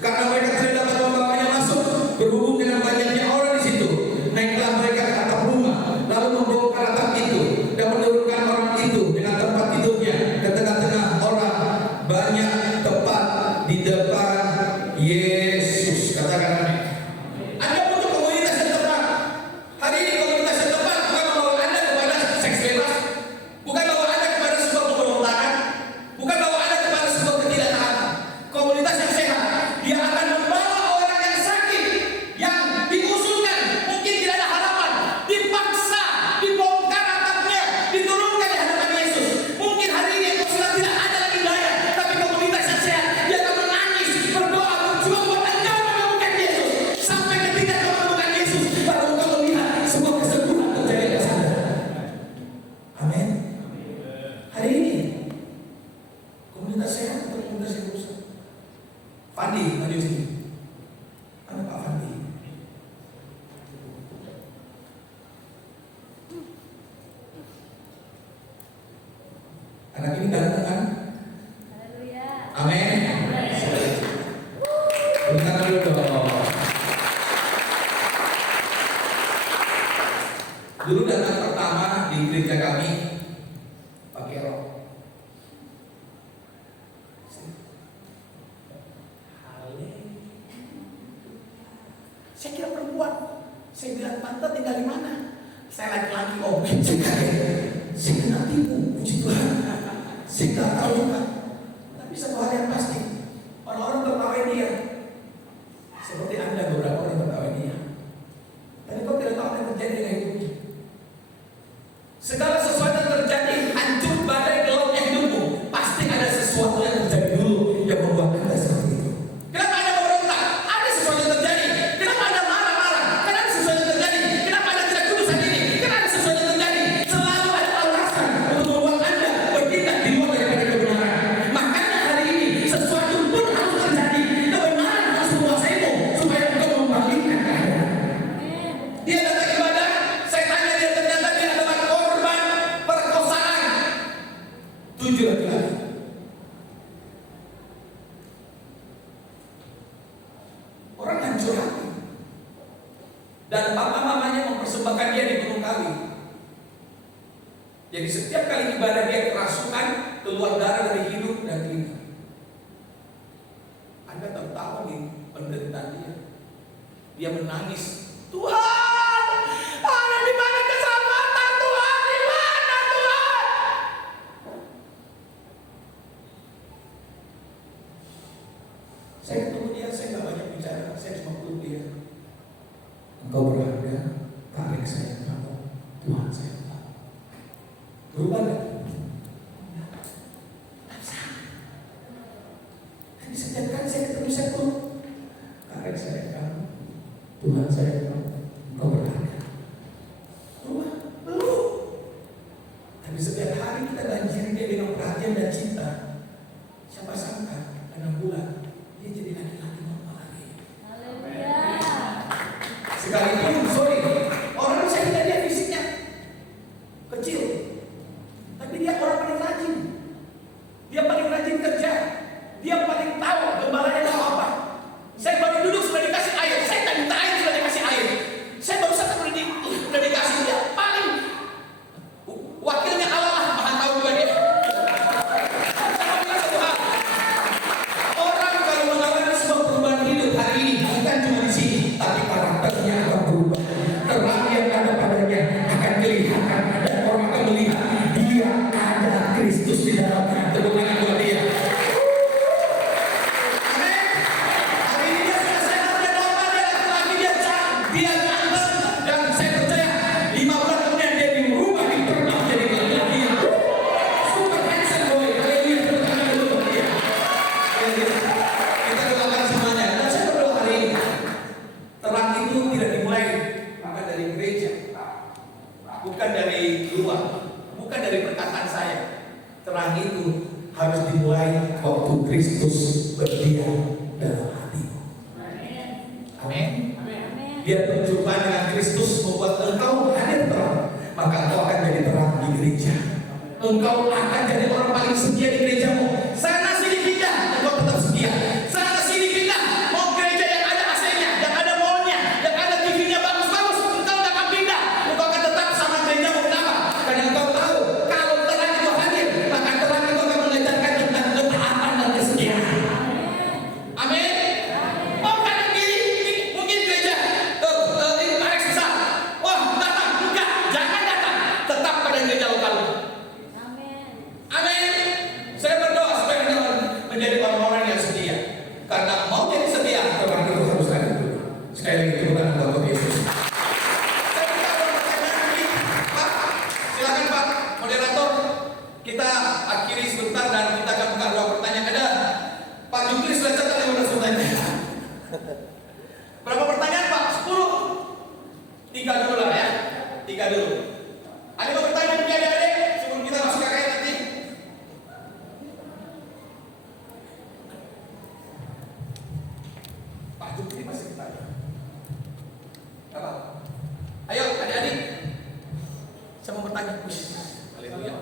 Karena mereka tidak dapat membawanya masuk, berhubung dengan banyaknya orang di situ, naiklah mereka ke atap rumah, lalu membongkar atap itu dan menurunkan orang itu dengan tempat tidurnya ke tengah-tengah orang banyak tepat di depan Yesus. Katakan amin. Anda butuh komunitas yang tepat. Hari ini komunitas yang tepat bukan membawa Anda kepada seks bebas, bukan bawa Anda kepada sebuah pemberontakan, bukan bawa Anda kepada sebuah ketidaktaatan. Komunitas yang sehat, dia akan membawa orang yang sakit, yang diusulkan, mungkin tidak ada harapan, dipaksa, dibongkar atapnya, diturunkan di hadapan Yesus. Mungkin hari ini engkau sudah tidak ada lagi daya, tapi komunitas yang sehat, dia akan menangis, berdoa, berjuang buat engkau menemukan Yesus. Sampai ketika engkau menemukan Yesus, baru engkau melihat sebuah kesembuhan terjadi di sana. Amin. Hari ini komunitas sehat atau komunitas yang rusak? Fandi, maju sini. Mana Pak Fandi? Anak ini ganteng kan? Amin. Tepuk tangan dulu dong. Dulu datang pertama di gereja kami pakai rok. Saya kira perempuan. Saya bilang, tante tinggal di mana? Saya laki-laki om. Saya kaget. saya kena tipu, puji Tuhan. Saya nggak tahu juga. Tapi satu hal yang pasti, orang-orang tertawain dia. Seperti Anda beberapa orang tertawain dia. Tapi kau tidak tahu apa yang terjadi dengan hidupnya. Segala sesuatu yang terjadi, hancur badai gelapnya hidupmu, pasti ada sesuatu yang terjadi dulu yang membuat Anda seperti itu. Kenapa Anda memberontak? Ada sesuatu yang terjadi. Kenapa Anda marah-marah? Karena ada sesuatu yang terjadi. Kenapa Anda tidak kudus hari ini? Karena ada sesuatu yang terjadi. Selalu ada alasan untuk membuat Anda bertindak di luar daripada kebenaran. Makanya hari ini sesuatu pun harus terjadi. Kebenaran harus menguasaimu supaya engkau membangkitkan keadaan. Dia datang ibadah, saya tanya dia, ternyata dia adalah korban perkosaan 7 laki-laki. Orang hancur hati. Dan papa-mamanya mempersembahkan dia di Gunung Kawi. Jadi setiap kali ibadah dia kerasukan, keluar darah dari hidung dan telinga. Anda tertawa di penderitaan dia. Dia menangis. Tuhan, ada di mana keselamatan Tuhan? Di mana Tuhan? Saya ketemu dia, saya nggak banyak bicara, saya cuma peluk dia. Engkau berharga, tarik saya kamu, Tuhan saya tahu. Berubah nggak? Tapi setiap kali saya ketemu saya peluk, tarik saya kamu, Tuhan saya tahu. Engkau berharga. Berubah, peluk. Tapi setiap hari kita banjiri dia dengan perhatian dan cinta. Siapa sangka 6 bulan dia jadi laki-laki normal lagi. Sekalipun, orang saya tidak lihat fisiknya kecil, tapi dia orang paling rajin. Dia paling rajin kerja. Dia paling tahu gembalanya tahu apa. Saya baru duduk sudah dikasih air. Saya tak minta air sudah dikasih air. Saya baru satu sudah dikasih. Dia paling wakilnya Allah lah, maha tahu juga dia. Saya bilang satu hal. Orang kalau mengalami sebuah perubahan hidup hari ini bukan cuma di sini, tapi karakternya akan berubah. Terang yang ada padanya akan kelihatan dan orang akan melihat dia ada Kristus di dalamnya. Tepuk tangan buat dia. Amin. Hari ini dia sudah sadar, dia normal, dia laki-laki, dia ganteng, dan saya percaya 5 bulan kemudian dia dirubah, dipernak jadi laki-laki yang super handsome boy. Haleluya, tepuk tangan dulu buat dia. Kita doakan semuanya. Dan saya berdoa hari ini, terang itu tidak dimulai bukan dari gereja, bukan dari luar, bukan dari perkataan saya. Terang itu harus dimulai waktu Kristus berdiam dalam hatimu. Amin. Biar perjumpaan dengan Kristus membuat engkau hadir terang, maka engkau akan jadi terang di gereja. Engkau akan jadi orang paling setia di gerejamu. Sana sini pindah, engkau tetap setia. Sana sini pindah, mau gereja yang ada AC-nya, yang ada mall-nya, yang ada TV-nya bagus-bagus, engkau tidak akan pindah. Engkau akan tetap sama gerejamu. Kenapa? Karena engkau tahu kalau terang itu hadir, maka terang itu akan mengajarkan tentang ketaatan dan kesetiaan. Amin. Mau kanan kiri, mungkin gereja ini tarik besar. Wah, datang, enggak, jangan datang. Tetap pada gereja lokal. Amin. Saya berdoa supaya Anda menjadi orang-orang yang setia. Karena mau jadi setia, terang itu harus ada dulu. Sekali lagi tepuk tangan buat Tuhan Yesus. Saya minta ada pertanyaan ini, Pak. Silakan Pak, moderator. Kita akhiri sebentar dan kita akan buka ruang pertanyaan. Ada Pak Jukri sudah catat 15 pertanyaan. Berapa pertanyaan Pak? 10. 3 dulu lah ya. 3 dulu. Ada mau pertanyaan mungkin adik-adik sebelum kita masuk ke KKN nanti? Pak Jukri masih bertanya. Apa? Ayo adik-adik. Saya mau bertanya. Haleluya.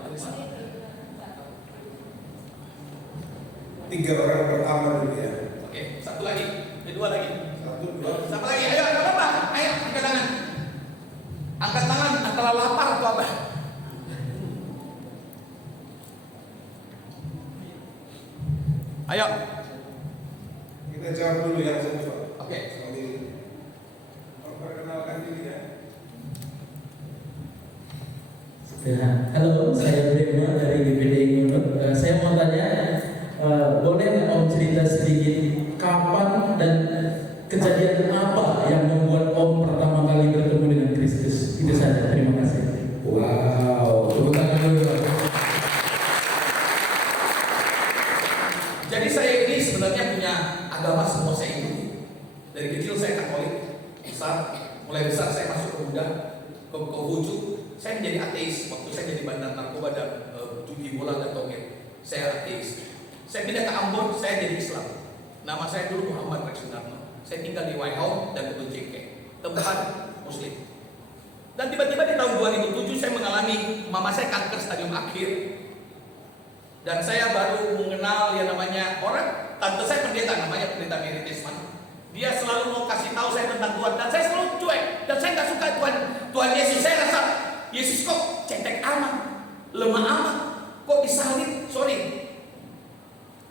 3 orang pertama dulu ya. Oke, satu lagi. Kedua lagi. 1, 2. Siapa lagi? Ayo, apa? Ayo, angkat tangan. Angkat tangan antara lapar atau apa? Ayo. Kita jawab dulu yang satu. Oke. Sambil memperkenalkan diri ya. Halo, kejadian apa yang membuat Om pertama kali bertemu dengan Kristus? Itu saja, terima kasih. Wow, tepuk tangan dulu. Jadi saya ini sebenarnya punya agama semua saya ikuti. Dari kecil saya Katolik, mulai besar saya masuk ke Buddha, ke Konghucu. Saya menjadi ateis waktu saya jadi bandar narkoba dan judi bola dan toge. Saya ateis. Saya pindah ke Ambon, saya jadi Islam. Nama saya dulu Muhammad Reksunarno. Saya tinggal di Waihau dan Kebun Cengkeh, tempat Muslim. Dan tiba-tiba di tahun 2007 saya mengalami mama saya kanker stadium akhir. Dan saya baru mengenal yang namanya orang, tante saya pendeta, namanya pendeta Mary Desmond. Dia selalu mau kasih tahu saya tentang Tuhan dan saya selalu cuek. Dan saya nggak suka Tuhan Yesus. Saya rasa Yesus kok cetek amat, lemah amat, kok disalib, sorry.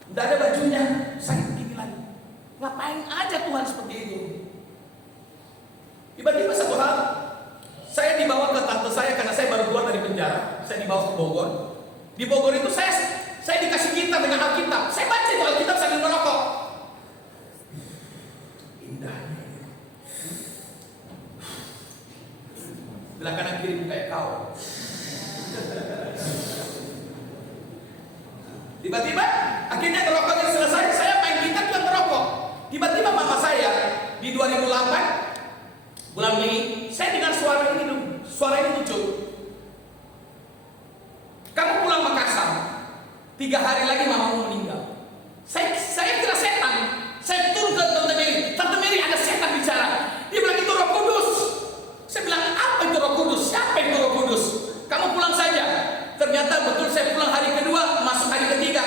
Tidak ada bajunya, saya begini lagi. Ngapain aja Tuhan seperti itu? Tiba-tiba satu hal, saya dibawa ke tante saya karena saya baru keluar dari penjara. Saya dibawa ke Bogor. Di Bogor itu saya dikasih kitab dengan Alkitab. Saya baca itu Alkitab sambil merokok. Indahnya. Belah kanan kiri kayak kau. Tiba-tiba akhirnya merokoknya selesai. Saya main gitar juga merokok. Tiba-tiba mama saya di 2008 bulan Mei, saya dengar suara ini dulu. Suara ini muncul. Kamu pulang Makassar, 3 hari lagi mamamu meninggal. Saya kira setan. Saya turun ke Tante Mary. Tante Mary, ada setan bicara. Dia bilang itu Roh Kudus. Saya bilang apa itu Roh Kudus? Siapa itu Roh Kudus? Kamu pulang saja. Ternyata betul saya pulang hari kedua, masuk hari ketiga,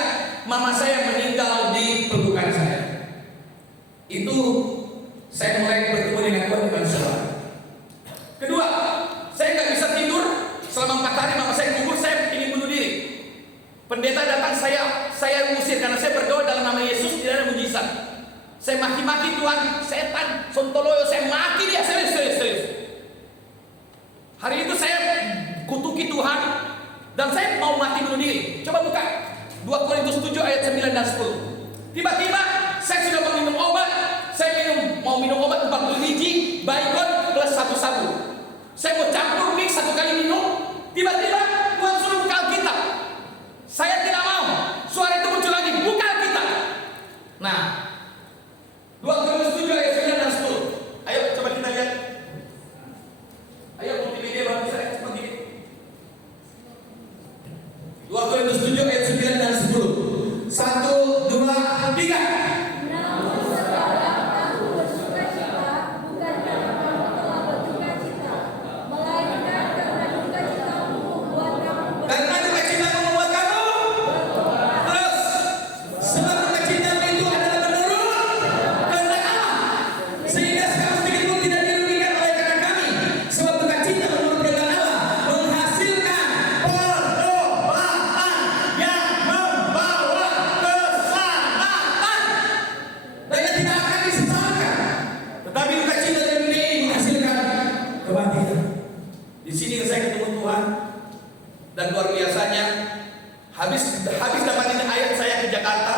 mama saya meninggal di pelukan saya. Itu saya mulai bertemu dengan Tuhan dengan salah. Kedua, saya nggak bisa tidur selama 4 hari. Mama saya kubur, saya ingin bunuh diri. Pendeta datang, saya usir karena saya berdoa dalam nama Yesus, tidak ada mujizat. Saya maki-maki Tuhan, setan, sontoloyo, saya maki dia, serius. Hari itu saya kutuki Tuhan dan saya mau mati bunuh diri. Coba buka 2 Korintus 7 ayat 9 dan 10. Tiba-tiba saya sudah mau minum obat. Saya mau minum obat 40 biji Baygon plus 1 sabu. Saya mau campur mix 1 kali minum. Tiba-tiba Tuhan suruh buka Alkitab. Saya tidak mau. Suara itu muncul lagi, buka Alkitab. Nah, 2 Korintus 7 ayat 9 dan 10. Ayo coba kita lihat. Ayo multimedia bantu saya cepat dikit. 2 Korintus 7 ayat 9 dan 10. 1, 2, 3. Dan luar biasanya habis dapatin ayat saya ke Jakarta,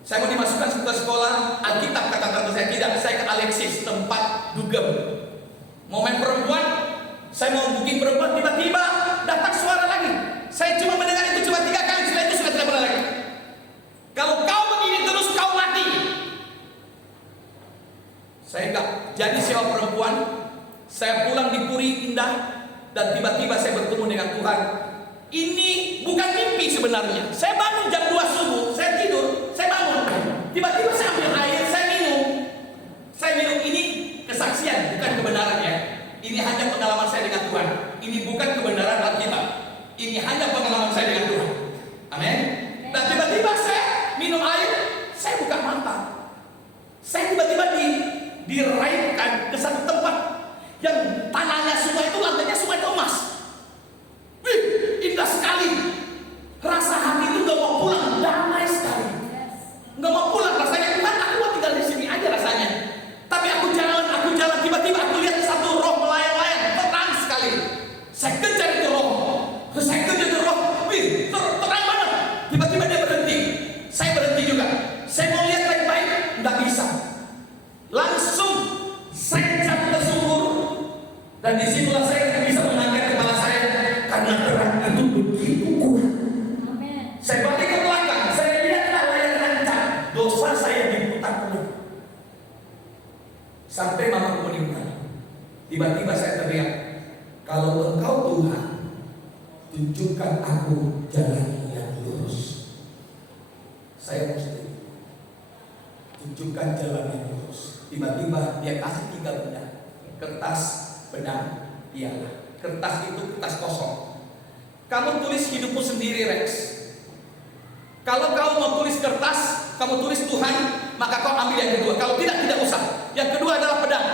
saya mau dimasukkan ke sekolah Alkitab, kata tante saya tidak, saya ke Alexis, tempat dugem. Mau main perempuan, saya mau booking perempuan, tiba-tiba datang suara lagi. Saya cuma mendengar itu cuma 3 kali, setelah itu sudah tidak pernah lagi. Kalau kau begini terus kau mati. Saya enggak jadi sewa perempuan. Saya pulang di Puri Indah. Dan tiba-tiba saya bertemu dengan Tuhan. Ini bukan mimpi sebenarnya. Saya bangun jam 2 subuh, saya tidur, saya bangun. Tiba-tiba saya ambil air, saya minum. Saya minum, ini kesaksian, bukan kebenaran ya. Ini hanya pengalaman saya dengan Tuhan. Ini bukan kebenaran Alkitab. Ini hanya pengalaman saya dengan Tuhan. Amin. Dan tiba-tiba saya minum air, saya buka mata. Saya tiba-tiba diraihkan ke satu tempat yang tanahnya semua itu, lantainya semua itu emas. Wih, indah sekali. Rasa hati itu gak mau pulang, damai sekali. Gak mau pulang rasanya. Dan disitulah saya bisa mengangkat kepala saya karena terang itu begitu kuat. Saya balik ke belakang, saya lihatlah layar kaca, dosa saya diputar ulang. Sampai mamaku meninggal. Tiba-tiba saya teriak, kalau Engkau Tuhan, tunjukkan aku jalan yang lurus. Saya mesti tunjukkan jalan yang lurus. Tiba-tiba dia kasih 3 benda: kertas, benang, piala. Kertas itu kertas kosong. Kamu tulis hidupmu sendiri, Rex. Kalau kau mau tulis kertas, kamu tulis Tuhan, maka kau ambil yang kedua. Kalau tidak, tidak usah. Yang kedua adalah pedang.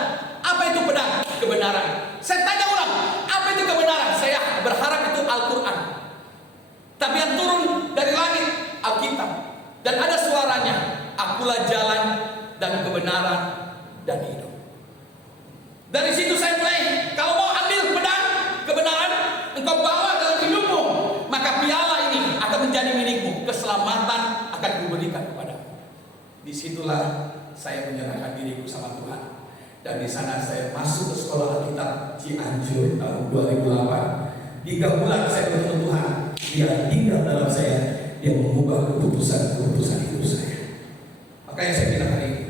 Apa itu pedang? Kebenaran. Saya tanya ulang, apa itu kebenaran? Saya berharap itu Al-Quran. Tapi yang turun dari langit, Alkitab. Dan ada suaranya, akulah jalan dan kebenaran dan hidup. Dari situ saya mulai, kalau mau ambil pedang kebenaran, engkau bawa dalam hidupmu, maka piala ini akan menjadi milikmu. Keselamatan akan kuberikan kepadamu. Disitulah saya menyerahkan diriku sama Tuhan. Dan di sana saya masuk ke sekolah Alkitab Cianjur tahun 2008. 3 bulan saya bertemu Tuhan. Dia tinggal dalam saya. Dia mengubah keputusan-keputusan hidup saya. Makanya saya bilang hari ini,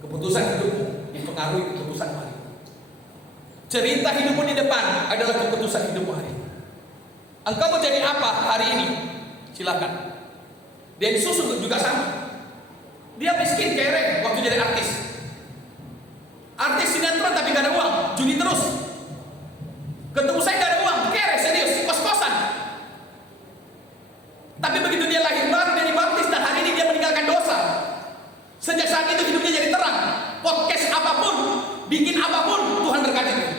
keputusan hidupmu dipengaruhi keputusan hari ini. Cerita hidupmu di depan adalah keputusan hidupmu hari ini. Engkau mau jadi apa hari ini? Silakan. Dan Susu juga sama. Dia miskin kere waktu jadi artis. Artis sinetron tapi gak ada uang, judi terus. Ketemu saya gak ada uang, kere serius, kos-kosan. Tapi begitu dia lahir baru, dia dibaptis, dan hari ini dia meninggalkan dosa. Sejak saat itu hidupnya jadi terang. Podcast apapun, bikin apapun, Tuhan berkati dia.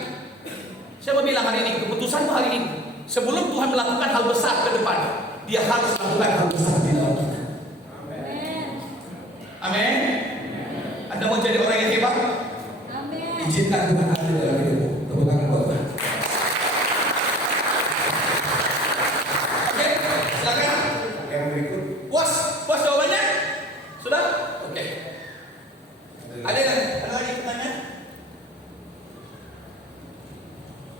Saya mau bilang hari ini, keputusanmu hari ini, sebelum Tuhan melakukan hal besar ke depan, dia harus melakukan hal besar di dalam kita. Amin. Anda mau jadi orang yang hebat? Izinkan Tuhan hadir dalam hidupmu. Tepuk tangan buat Tuhan. Oke, silakan. Yang berikut. Puas jawabannya? Sudah? Oke. Ada lagi pertanyaan?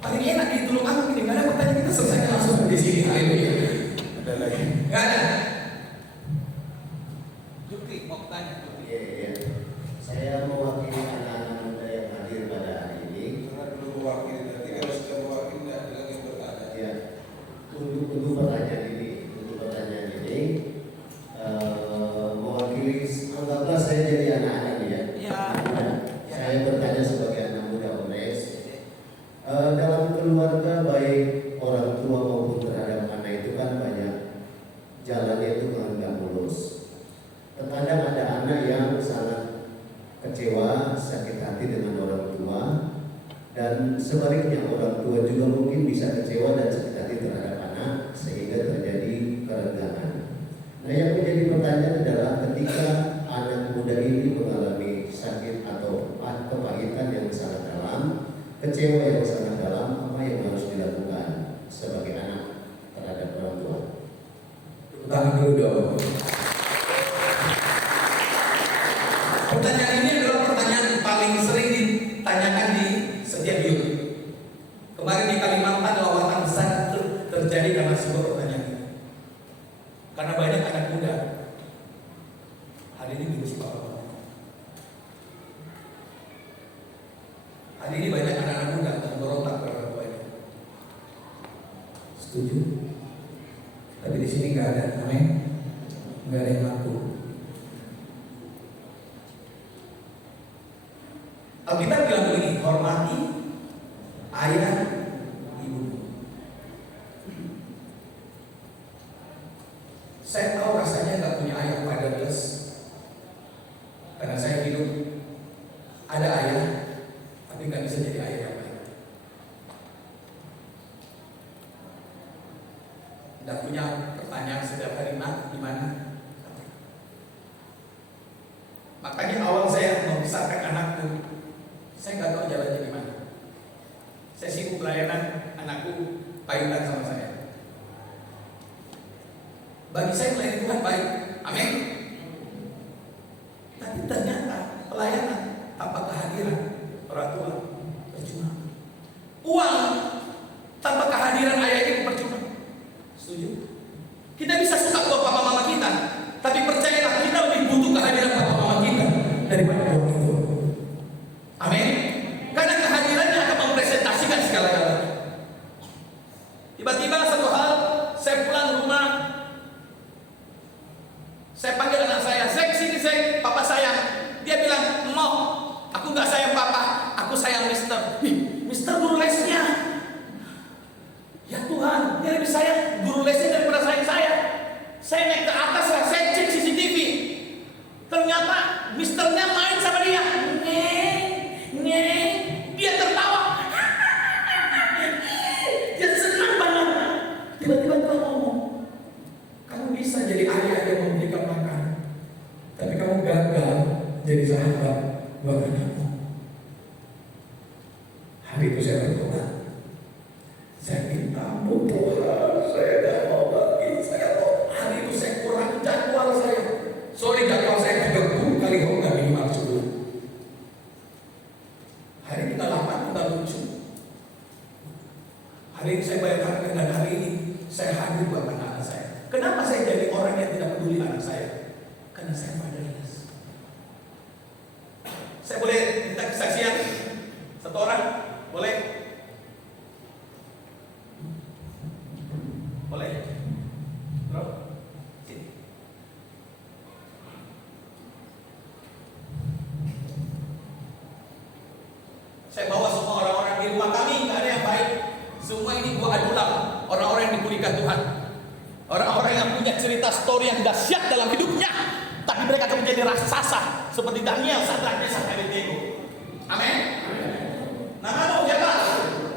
Paling enak di Tulung Agung ini, nggak ada pertanyaan, kita selesaikan langsung di sini. Haleluya. Ada lagi. Nggak ada. Jukri mau tanya. Iya. Saya mewakili anak-anak muda yang hadir pada hari ini. Jangan dulu mewakili, nanti kalau sudah mewakili tidak ada lagi yang bertanya. Ya, untuk pertanyaan ini, mewakili. Anggaplah saya jadi anak-anak ini ya. Ya. Saya bertanya sebagai anak muda Ones. Dalam keluarga baik orang tua maupun terhadap anak itu kan banyak jalannya itu nggak mulus. Terkadang ada anak yang sangat kecewa, sakit hati dengan orang tua, dan sebaliknya orang tua juga mungkin bisa kecewa dan sakit hati terhadap anak sehingga terjadi kerenggangan. Nah, yang menjadi pertanyaan adalah ketika anak muda ini mengalami sakit atau kepahitan yang sangat dalam, kecewa yang sangat dalam, apa yang harus dilakukan sebagai anak terhadap orang tua? Tangan dulu dong. Pertanyaan ini adalah pertanyaan paling sering ditanyakan di setiap youth. Kemarin di Kalimantan lawatan besar terjadi karena sebuah pertanyaan ini. Karena banyak anak muda hari ini benci bapak. Hari ini banyak anak-anak muda yang berontak pada orang tuanya. Setuju? Tapi di sini nggak ada, amin. Nggak ada yang ngaku. Alkitab bilang begini, hormati ayah ibu. Saya tahu rasanya nggak punya ayah pada plus, karena saya hidup ada ayah, tapi nggak bisa jadi ayah yang baik. Tidak punya pertanyaan setiap hari, nak gimana? Makanya awal saya membesarkan anakku, saya nggak tahu jalannya gimana. Saya sibuk pelayanan, anakku pahitan sama saya. Bagi saya melayani Tuhan baik, amin. Tapi ternyata pelayanan tanpa kehadiran orang tua percuma. Aku nggak sayang papa, aku sayang Mister. Mister guru lesnya. Ya Tuhan, dia lebih sayang guru lesnya daripada sayang saya. Saya naik ke atas lah, saya cek CCTV. Ternyata Misternya main sama dia. Dia tertawa. Dia senang banget. Tiba-tiba dia ngomong, kamu bisa jadi ayah yang memberikan makan, tapi kamu gagal jadi sahabat buat anakmu. Hari itu saya berdoa. Saya minta ampun Tuhan, saya tidak mau lagi. Hari itu saya kurang jadwal saya. Sorry, jadwal saya 30 kali enggak minimal 10. Hari ini tinggal 8, tinggal 7. Hari ini saya bayangkan, dan hari ini saya hadir buat anak-anak saya. Kenapa saya jadi orang yang tidak peduli anak saya? Karena saya fatherless. Saya boleh minta kesaksian? Satu orang? Boleh? Boleh? Bro? Sini. Saya bawa semua orang-orang di rumah kami, nggak ada yang baik. Semua ini gua adulah orang-orang yang dipulihkan Tuhan. Orang-orang yang punya cerita story yang dahsyat dalam hidupnya, tapi mereka akan menjadi raksasa seperti Daniel, Sadrak, Mesak, Abednego. Amin. Nah, kamu siapa?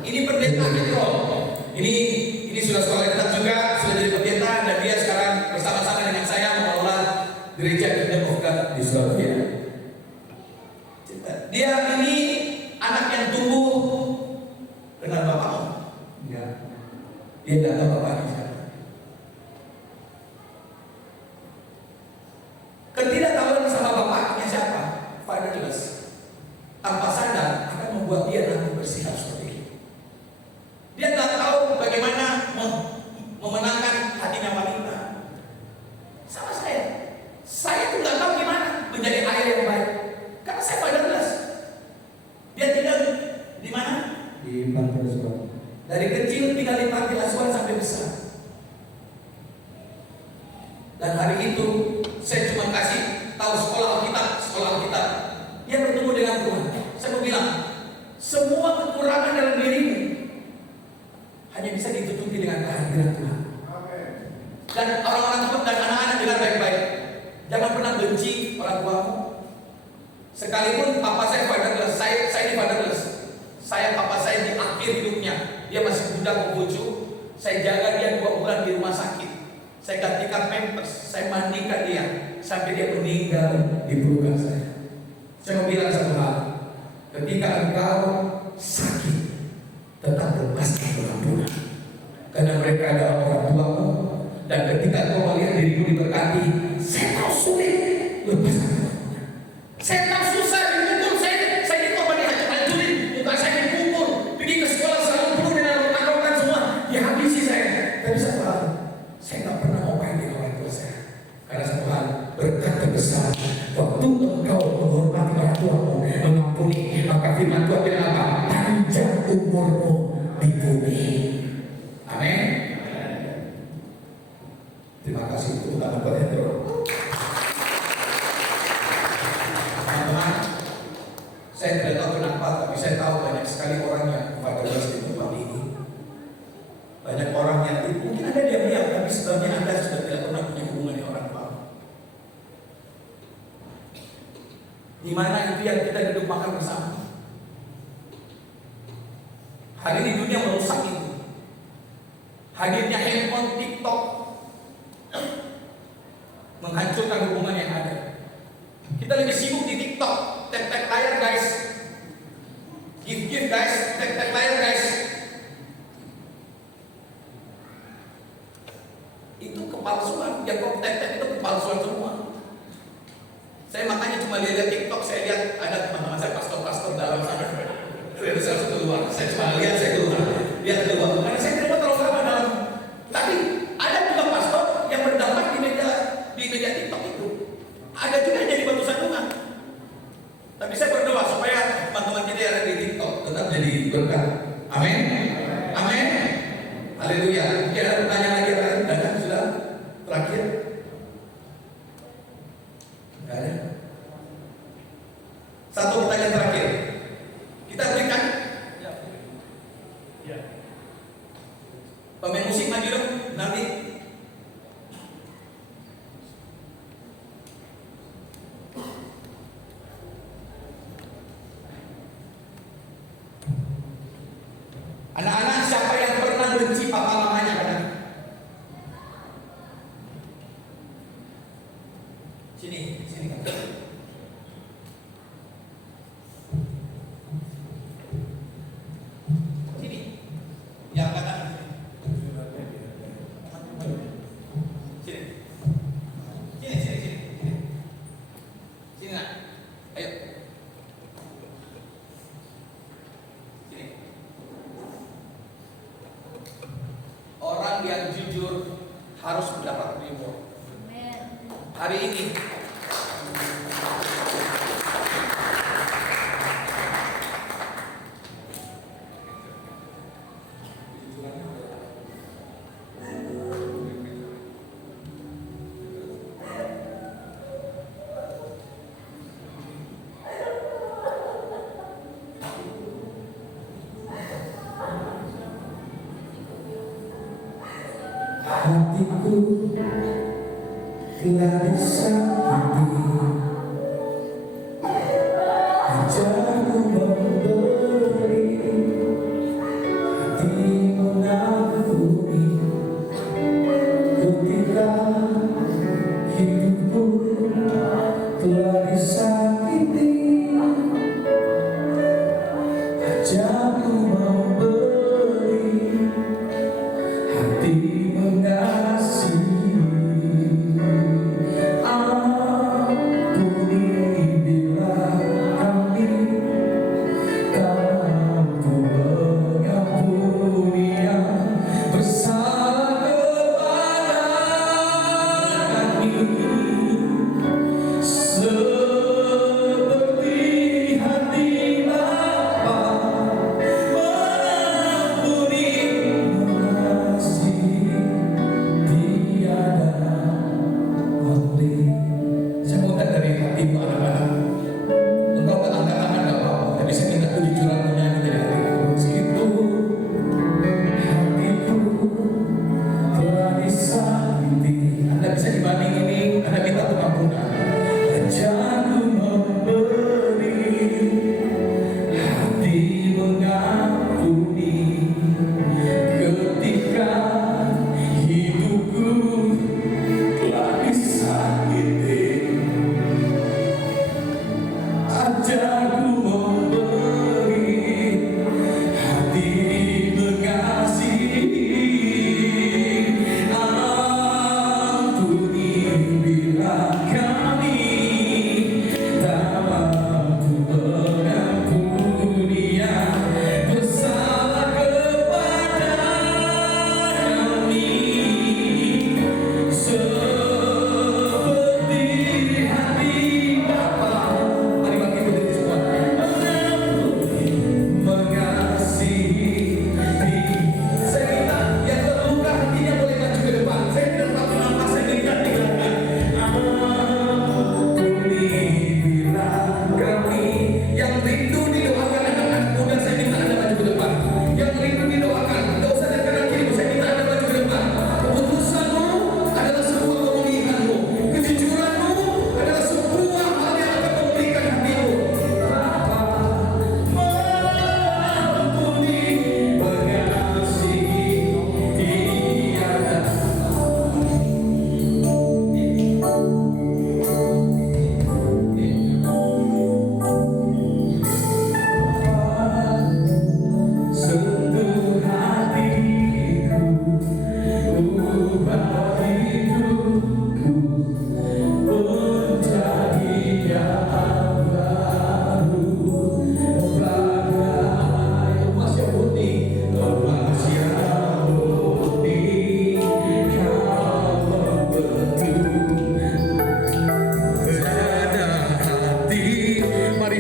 Ini pendeta Petro. Ini sudah sekolah tetap juga, sudah jadi pendeta, dan dia sekarang bersama-sama dengan saya mengelola gereja Kingdom of God di Surabaya. Dia ini anak yang tumbuh dengan bapakmu. Ya. Dia tidak tahu bapaknya siapa. Ketidaktahuan sama bapaknya siapa, fatherless, tanpa sadar akan membuat dia nanti bersikap seperti itu. Dia tidak tahu bagaimana memenangkan hatinya wanita. Sama saya pun tidak tahu gimana menjadi ayah yang baik, karena saya fatherless. Dia tinggal di mana? Di panti asuhan. Dari kecil tinggal di panti asuhan sampai besar. Dan hari itu saya cuma kasih tahu sekolah Alkitab. Dia bertemu dengan Tuhan. Saya mau bilang, semua kekurangan dalam dirimu hanya bisa ditutupi dengan kehadiran Tuhan. Dan orang-orang tua dan anak-anak dengar baik-baik. Jangan pernah benci orang tuamu. Sekalipun papa saya fatherless, saya ini fatherless. Papa saya di akhir hidupnya, dia masih muda membujuk. Saya jaga dia 2 bulan di rumah sakit. Saya gantikan pampers, saya mandikan dia sampai dia meninggal di pelukan saya. Saya mau bilang satu hal, ketika engkau sakit, tetap lepaskan pengampunan, karena mereka adalah orang tuamu. Dan ketika engkau melihat dirimu diberkati, saya tahu sulit, lepaskan pengampunan. Saya tahu susah dipukul, saya dikorban dihancur-hancurin, muka saya dipukul, pergi ke sekolah selalu penuh dengan rokan-rokan semua, dihabisi saya. Tapi satu hal, saya tak pernah mau main dengan orang tua saya. Karena satu hal, berkat terbesar, waktu engkau menghormati orang tuamu, mengampuni, maka firman Tuhan bilang apa? Panjang umurmu di bumi. Amin. Terima kasih untuk tangan buat Hendro. Teman-teman, saya tidak tahu kenapa, tapi saya tahu banyak sekali orang yang fatherless di tempat ini. Banyak orang yang mungkin Anda diam-diam, tapi sebenarnya Anda sudah tidak pernah punya hubungan dengan orang tua. Di mana itu yang kita duduk makan bersama. Hari ini dunia merusak itu. Hadirnya handphone, TikTok menghancurkan hubungan yang ada. Kita lebih sibuk di TikTok, tag layar guys, give guys, tag layar guys. Itu kepalsuan, yang konten itu kepalsuan semua. Saya makanya cuma lihat TikTok, saya lihat ada teman-teman saya pastor dalam sana. Saya harus keluar, saya cuma lihat, saya keluar, karena saya tidak terlalu lama dalam. Tapi ada juga pastor yang berdampak di media TikTok itu. Ada juga yang jadi batu sandungan. Tapi saya berdoa supaya teman-teman kita yang ada di TikTok tetap jadi berkat. Amin. Amin. Haleluya. Mungkin ada pertanyaan lagi yang sudah terakhir. Enggak ada. Satu pertanyaan terakhir. Kita berikan. Pemain musik maju dong, nanti. Anak-anak, siapa yang pernah benci papa mamanya? Sini kan. Sini. Yang kanan. Sini nak. Ayo. Sini. Orang yang jujur harus mendapat reward. Hari ini hatiku telah disakiti, ajarku memberi, hati mengampuni, ketika hidupku telah disakiti, ajarku memberi, hati mengasihi.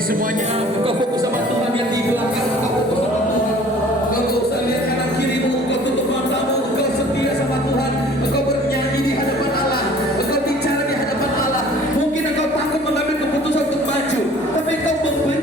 semuanya, engkau fokus sama Tuhan yang di belakang, engkau fokus sama Tuhan. Engkau gak usah lihat kanan kirimu, engkau tutup matamu, engkau setia sama Tuhan, engkau bernyanyi di hadapan Allah, engkau bicara di hadapan Allah. Mungkin engkau takut mengambil keputusan untuk maju, tapi engkau membeli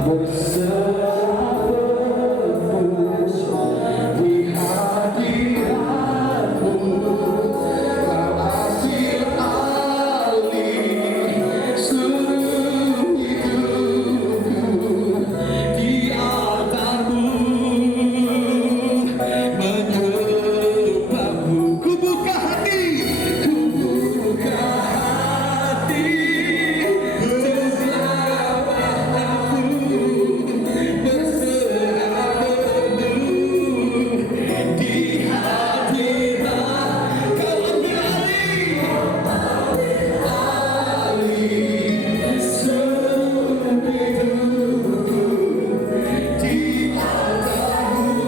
berserah penuh di hadiratmu. Kau hasil alih seluruh hidupku, di altarmu menyembahmu. Ku buka hati, ku buka hati, berserah padamu, berserah penuh di hadirat. Kau ambil alih seluruh hidupku, di altarmu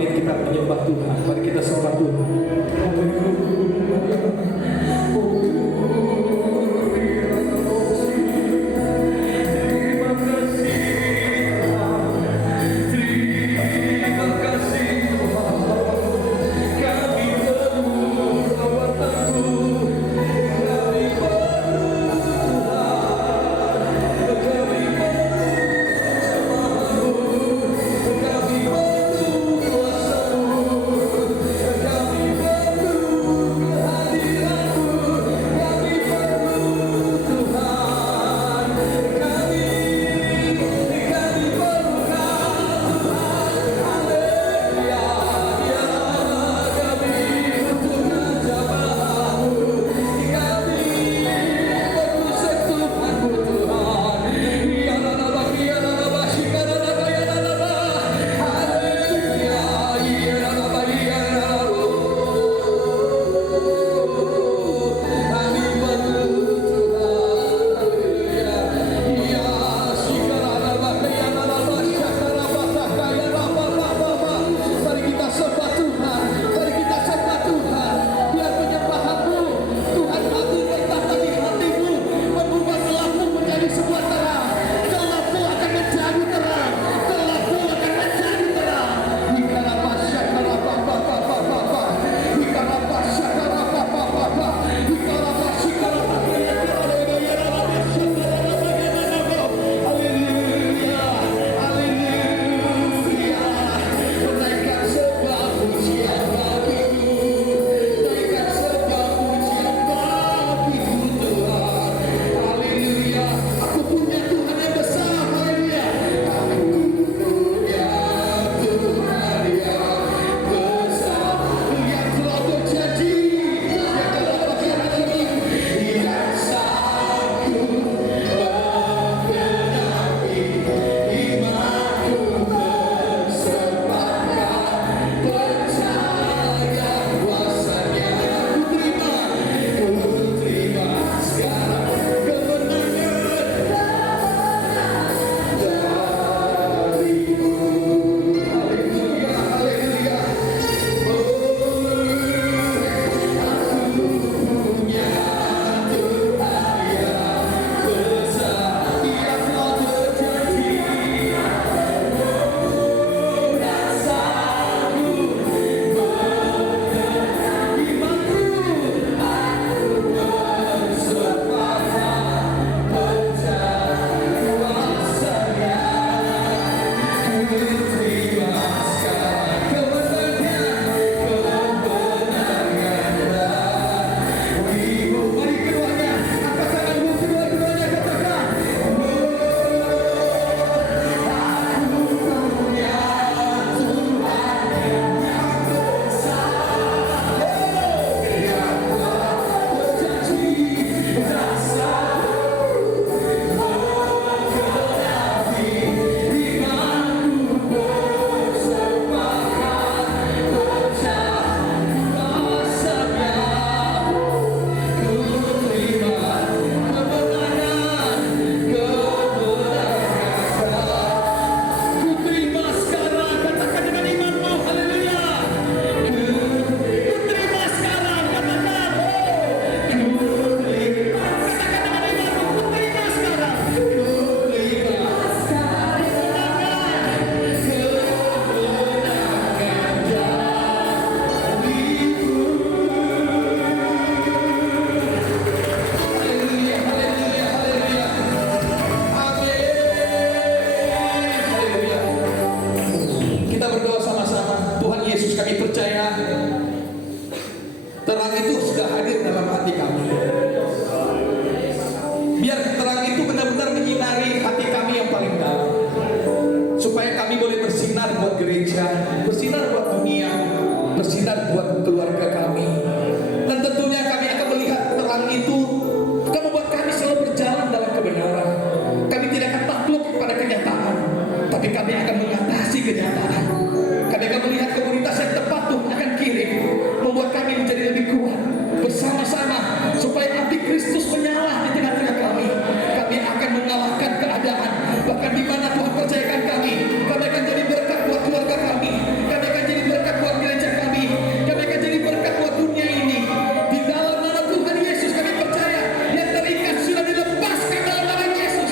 kita menyembah Tuhan. Mari kita sembah Tuhan. Kami percaya terang itu sudah hadir dalam hati kami. Biar terang itu benar-benar menyinari hati kami yang paling dalam, supaya kami boleh bersinar buat gereja, bersinar buat dunia, bersinar buat keluarga kami. Dan tentunya kami akan melihat terang itu akan membuat kami selalu berjalan dalam kebenaran. Kami tidak akan takluk pada kenyataan, tapi kami akan mengatasi kenyataan. Kami akan melihat komunitas yang tepat Tuhan akan kirim, membuat kami menjadi lebih kuat bersama-sama, supaya api Kristus menyala di tengah-tengah kami. Kami akan mengalahkan keadaan, bahkan di mana Tuhan percayakan kami. Kami akan jadi berkat buat keluarga kami. Kami akan jadi berkat buat gereja kami. Kami akan jadi berkat buat dunia ini. Di dalam nama Tuhan Yesus kami percaya, yang terikat sudah dilepaskan dalam nama Yesus.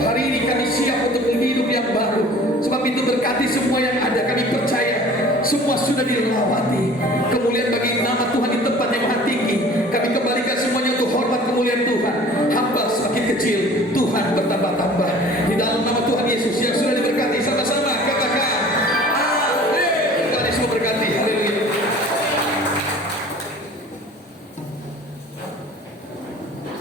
Hari ini kami siap untuk hidup yang baru. Sebab itu berkati semua yang ada. Kami percaya semua sudah dilewati.